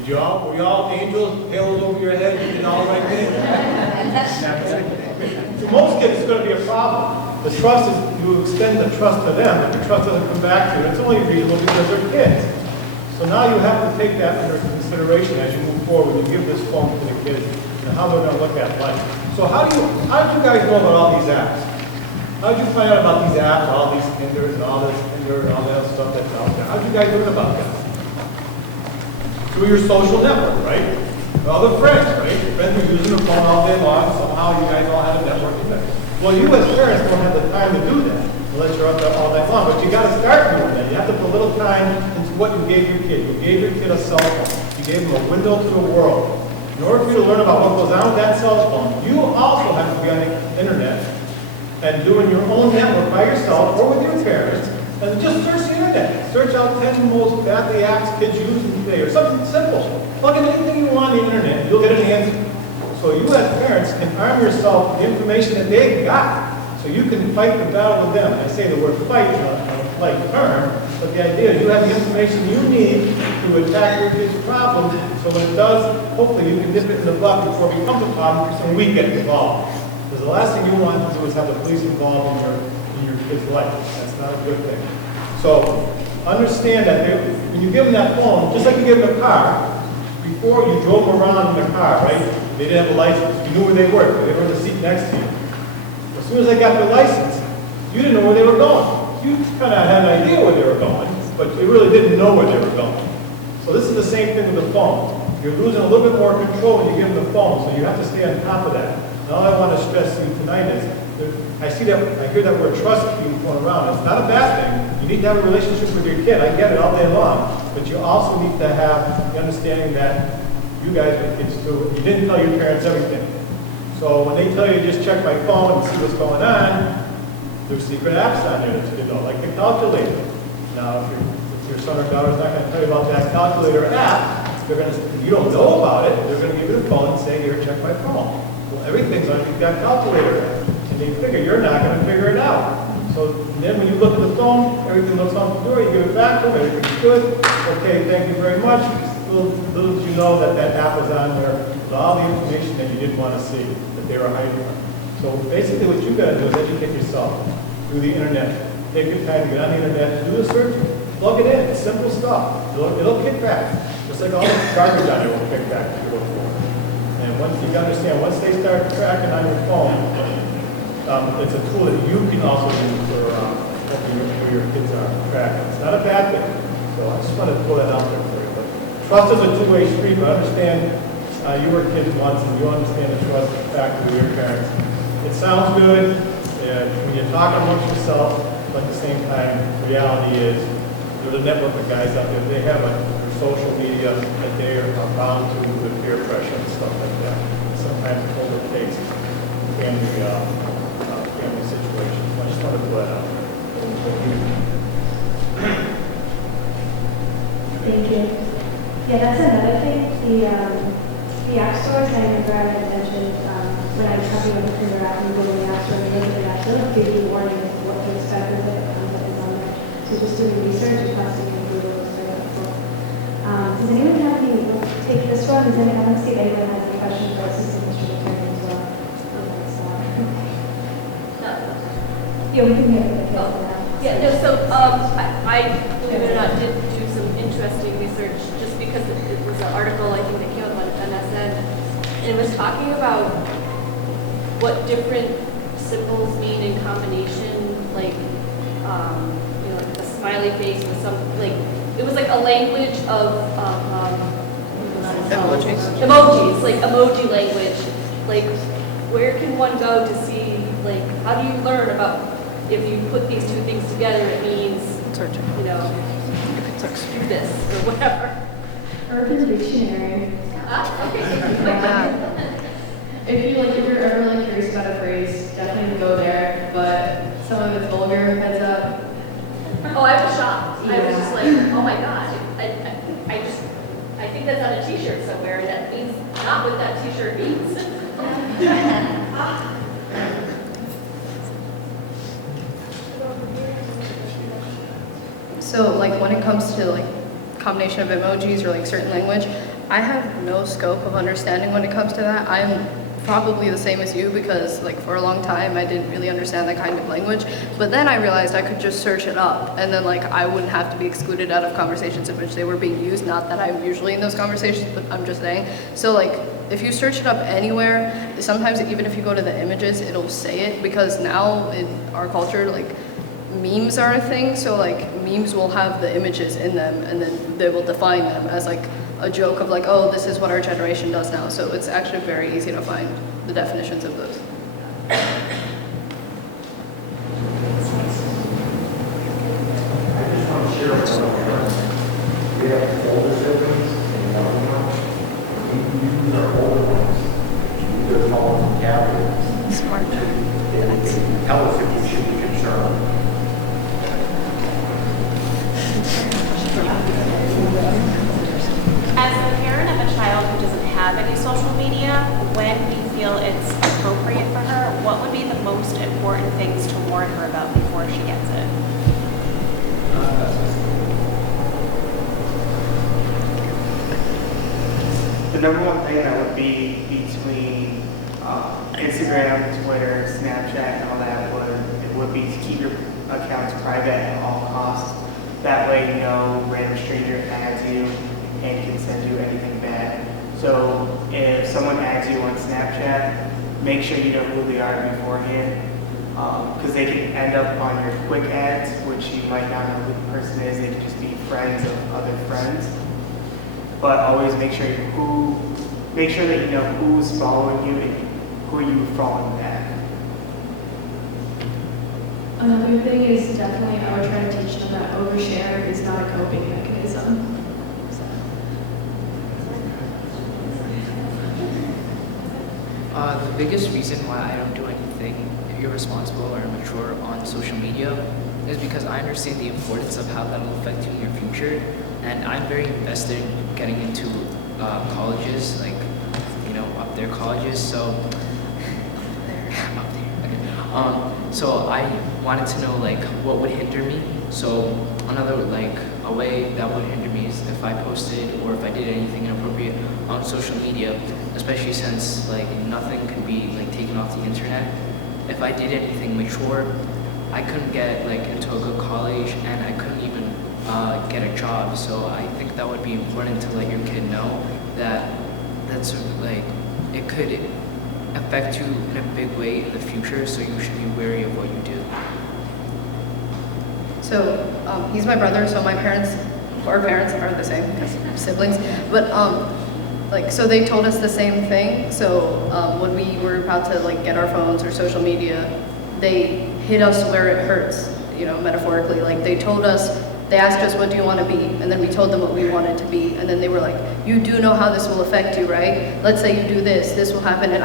Were you all angels, halos over your head, you did all the right things? For most kids, it's going to be a problem. The trust is, you extend the trust to them, but the trust doesn't come back to you. It's only reasonable because they're kids. So now you have to take that under consideration as you move forward and give this phone to the kids and how they're going to look at life. So how did you guys know about all these apps? How did you find out about these apps, all these Tinders and all this Tinder and all that other stuff that's out there? How did you guys learn about that? Through your social network, right? Other friends, right? Friends are using their phone all day long. Somehow you guys all have a network together. Well, you as parents don't have the time to do that unless you're up there all night long. But you got to start doing that. You have to put a little time into what you gave your kid. You gave your kid a cell phone. You gave them a window to the world. In order for you to learn about what goes on with that cell phone, you also have to be on the internet and doing your own network by yourself or with your parents And just search the internet. Search out 10 most badly apps kids use today, or something simple. Plug in anything you want on the internet, you'll get an answer. So you as parents can arm yourself with the information that they've got, so you can fight the battle with them. I say the word fight in a polite term, but the idea is you have the information you need to attack your kid's problem, so when it does, hopefully you can nip it in the bud before it becomes a problem, and we get involved. Because the last thing you want to do is have the police involved in your kid's life. That's not a good thing. So understand that when you give them that phone, just like you give them a car, before you drove them around in the car, right? They didn't have a license. You knew where they were. They were in the seat next to you. As soon as they got their license, you didn't know where they were going. You kind of had an idea where they were going, but you really didn't know where they were going. So this is the same thing with the phone. You're losing a little bit more control when you give them the phone, so you have to stay on top of that. And all I want to stress to you tonight is, I hear that word trust being thrown around. It's not a bad thing. You need to have a relationship with your kid. I get it all day long. But you also need to have the understanding that you guys are kids too. You didn't tell your parents everything. So when they tell you just check my phone and see what's going on, there's secret apps on there that you know, like the calculator. Now, if your son or daughter's not going to tell you about that calculator app, if you don't know about it, they're going to give you the phone and say, here, check my phone. Well, everything's underneath that calculator app. And they figure you're not going to figure it out. So then when you look at the phone, everything looks hunky-dory, you give it back to them, everything's good. Okay, thank you very much. Little did you know that that app was on there with all the information that you didn't want to see, that they were hiding from. So basically what you've got to do is educate yourself through the internet. Take your time to get on the internet, do the search, plug it in. It's simple stuff. It'll kick back. Just like all the garbage on there will kick back if you look for it. And once you understand, once they start tracking on your phone, it's a tool that you can also use for helping where your kids are tracking. It's not a bad thing. So I just want to throw that out there for you. But trust is a two-way street, but understand you were kids once and you understand the trust factor with your parents. It sounds good when you're talking amongst yourself, but at the same time, the reality is there's a network of guys out there. They have their social media that they are bound to with peer pressure and stuff like that. Sometimes it overtakes family situations. I just want to put that out there. Thank you. Yeah, that's another thing. The app stores, I remember I had mentioned when I was talking about the Tinder app and go to the app store and look at that, they'll give you a warning of what to expect with it, what is on there. So just doing research, you have to Google is very helpful. Does anyone have any, we'll take this one, does anyone, I don't see if anyone has any questions for assistant district attorney as well. Yeah, we can hear the kids now. Yeah, no, so I, believe it or not, did do some interesting research just because it was an article I think that came out on MSN, and it was talking about what different symbols mean in combination, like, like a smiley face with some, like, it was like a language of emojis, like emoji language. Like, where can one go to see, like, how do you learn about if you put these two things together, it means, you know, do this or whatever. Urban Dictionary. Okay. If you're ever curious about a phrase, definitely go there. But some of it's vulgar. Heads up. Oh, I was shocked. Yeah. I was just like, oh my gosh. I think that's on a T-shirt somewhere, and that means not what that T-shirt means. So when it comes to combination of emojis or certain language, I have no scope of understanding when it comes to that. I'm probably the same as you because for a long time I didn't really understand that kind of language. But then I realized I could just search it up and then I wouldn't have to be excluded out of conversations in which they were being used. Not that I'm usually in those conversations, but I'm just saying. So if you search it up anywhere, sometimes even if you go to the images, it'll say it because now in our culture, memes are a thing, so memes will have the images in them and then they will define them as a joke of oh, this is what our generation does now. So it's actually very easy to find the definitions of those. I just want to share with you. We have older siblings and younger ones. We use our older ones. Use their phones and tablets. Smart. They can tell us if we should be concerned. things to warn her about before she gets it? The number one thing that would be between Instagram, Twitter, Snapchat, and all that would be to keep your accounts private at all costs. That way, no random stranger adds you and can send you anything bad. So if someone adds you on Snapchat, make sure you know who they are beforehand, because they can end up on your quick ads, which you might not know who the person is. They can just be friends of other friends. But always make sure that you know who's following you and who you're following back. Another thing is definitely I would try to teach them that overshare is not a coping mechanism. The biggest reason why I don't do anything irresponsible or immature on social media is because I understand the importance of how that will affect you in your future, and I'm very invested in getting into colleges, like, up there colleges, so so I wanted to know what would hinder me. So another a way that would hinder me is if I posted or if I did anything inappropriate on social media, especially since nothing can be taken off the internet. If I did anything mature, I couldn't get into a good college, and I couldn't even get a job. So I think that would be important to let your kid know that it could affect you in a big way in the future, so you should be wary of what you do. So he's my brother, so our parents are the same because siblings. But so they told us the same thing. So when we were about to get our phones or social media, they hit us where it hurts, metaphorically. They asked us, what do you want to be? And then we told them what we wanted to be. And then they were like, you do know how this will affect you, right? Let's say you do this will happen. And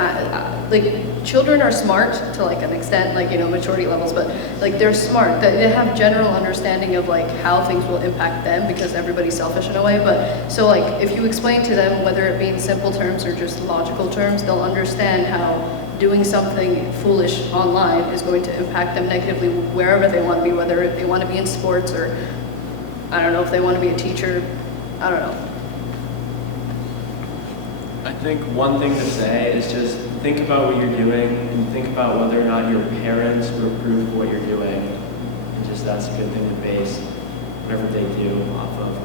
children are smart to an extent, maturity levels, but they're smart. They have general understanding of how things will impact them because everybody's selfish in a way. But so if you explain to them, whether it be in simple terms or just logical terms, they'll understand how doing something foolish online is going to impact them negatively wherever they want to be, whether they want to be in sports or I don't know if they want to be a teacher. I don't know. I think one thing to say is just think about what you're doing and think about whether or not your parents would approve of what you're doing. And just that's a good thing to base whatever they do off of.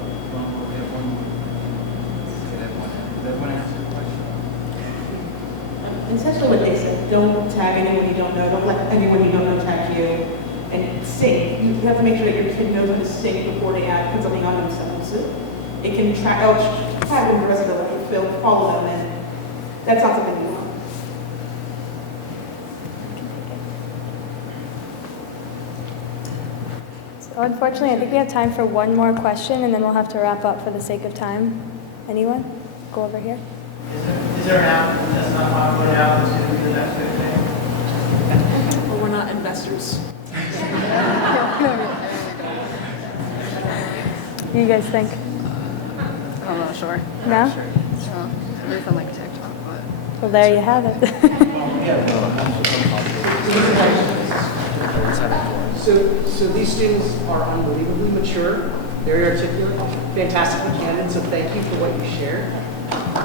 Essentially what they said, don't tag anyone you don't know, don't let anyone you don't know tag you, and sync. You have to make sure that your kid knows when to sync before they put something on themselves. It can tag them the rest of their life, they'll follow them, and that's not something you want. So unfortunately, I think we have time for one more question, and then we'll have to wrap up for the sake of time. Anyone? Go over here. Is there an app that's not popular now that's going to be the next big thing? Well, we're not investors. What do you guys think? I'm not sure. No? Everything like TikTok, but. Well, there you have it. So these students are unbelievably mature, very articulate, fantastic candidates, so thank you for what you shared.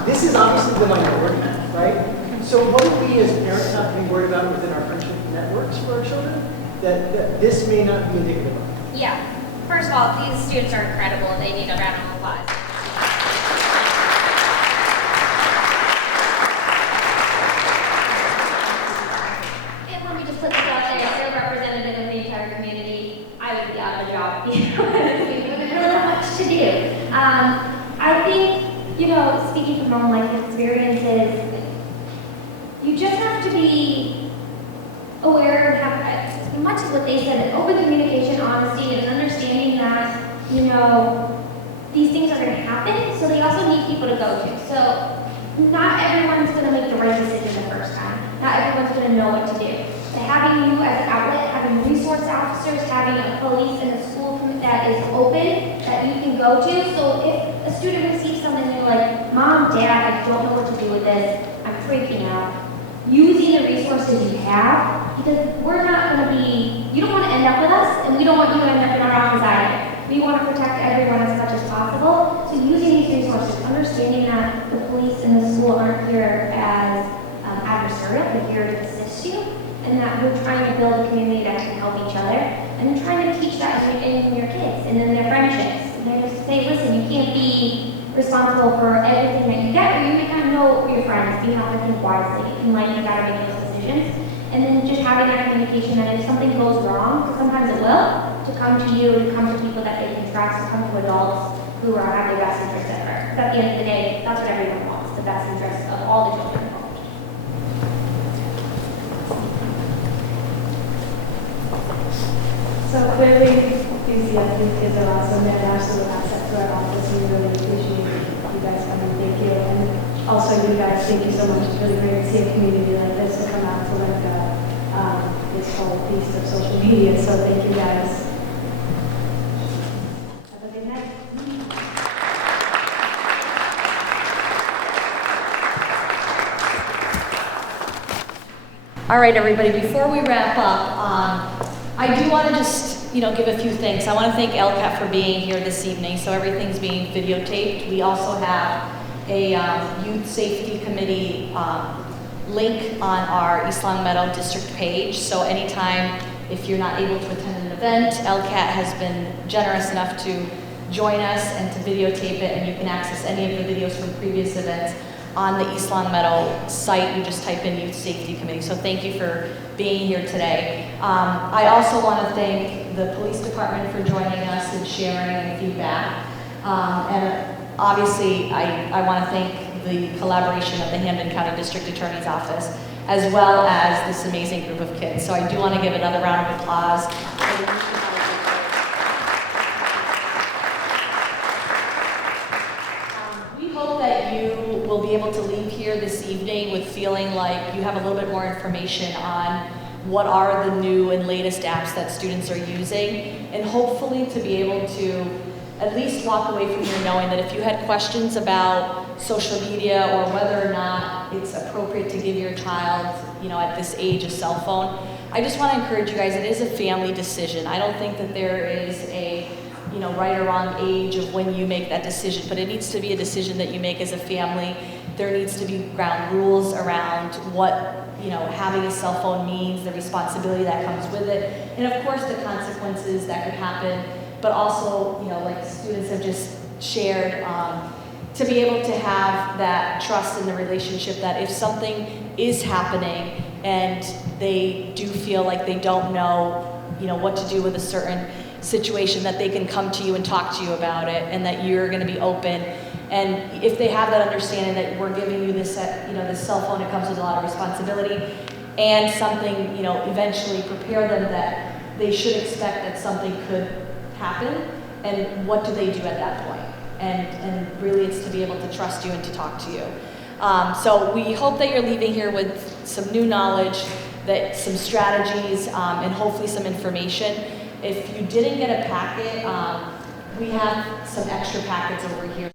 This is obviously the minority, right? So what do we as parents have to be worried about within our friendship networks for our children that this may not be indicative of? Yeah. First of all, these students are incredible and they need a round of applause. And let me just put this out there, as a representative of the entire community, I would be out of a job, we don't have much to do. I think, speaking from own life experiences, you just have to be aware and have, much of what they said, open communication, honesty, and understanding that, these things are going to happen, so they also need people to go to. So not everyone's going to make the right decision the first time. Not everyone's going to know what to do. But having you as an outlet, having resource officers, having a police and a school that is open, that you can go to. So if a student receives something and you're like, Mom, Dad, I don't know what to do with this, I'm freaking out. Using the resources you have Because we're not going to be, you don't want to end up with us, and we don't want you to end up in our office either. We want to protect everyone as much as possible. So using these resources, understanding that the police and the school aren't here as adversarial, they're here to assist you, and that we're trying to build a community that can help each other, and then trying to teach that in your kids and in their friendships. And then just say, listen, you can't be responsible for everything that you get, or you may not know your friends, but you have to think wisely. In life, you gotta make those decisions. And then just having that communication that if something goes wrong, because sometimes it will, to come to you, to come to people that they can trust, to come to adults who have their best interests at heart. Because at the end of the day, that's what everyone wants, the best interests of all the children involved. So clearly, these kids are awesome. They're an absolute asset to our office. We really appreciate you guys coming. Thank you. And also, you guys, thank you so much. It's really great to see a community like this to come out to like this whole piece of social media. So thank you guys. Have a good night. All right, everybody, before we wrap up, I do want to just, give a few things. I want to thank LCAT for being here this evening, so everything's being videotaped. We also have a Youth Safety Committee link on our East Long Meadow District page, so anytime if you're not able to attend an event, LCAT has been generous enough to join us and to videotape it, and you can access any of the videos from previous events on the East Long Meadow site. You just type in Youth Safety Committee. So thank you for being here today. I also want to thank the police department for joining us and sharing feedback. And obviously, I want to thank the collaboration of the Hampden County District Attorney's Office, as well as this amazing group of kids. So I do want to give another round of applause. We hope that you will be able to leave here this evening with feeling like you have a little bit more information on what are the new and latest apps that students are using, and hopefully to be able to at least walk away from here knowing that if you had questions about social media or whether or not it's appropriate to give your child, at this age, a cell phone, I just want to encourage you guys, it is a family decision. I don't think that there is a right or wrong age of when you make that decision, but it needs to be a decision that you make as a family. There needs to be ground rules around what having a cell phone means, the responsibility that comes with it, and of course the consequences that could happen, but also, like students have just shared, to be able to have that trust in the relationship that if something is happening and they do feel like they don't know, what to do with a certain situation, that they can come to you and talk to you about it, and that you're going to be open. And if they have that understanding that we're giving you this, this cell phone, it comes with a lot of responsibility, and something, eventually prepare them that they should expect that something could happen, and what do they do at that point? And really it's to be able to trust you and to talk to you. So we hope that you're leaving here with some new knowledge, that some strategies, and hopefully some information. If you didn't get a packet, we have some extra packets over here.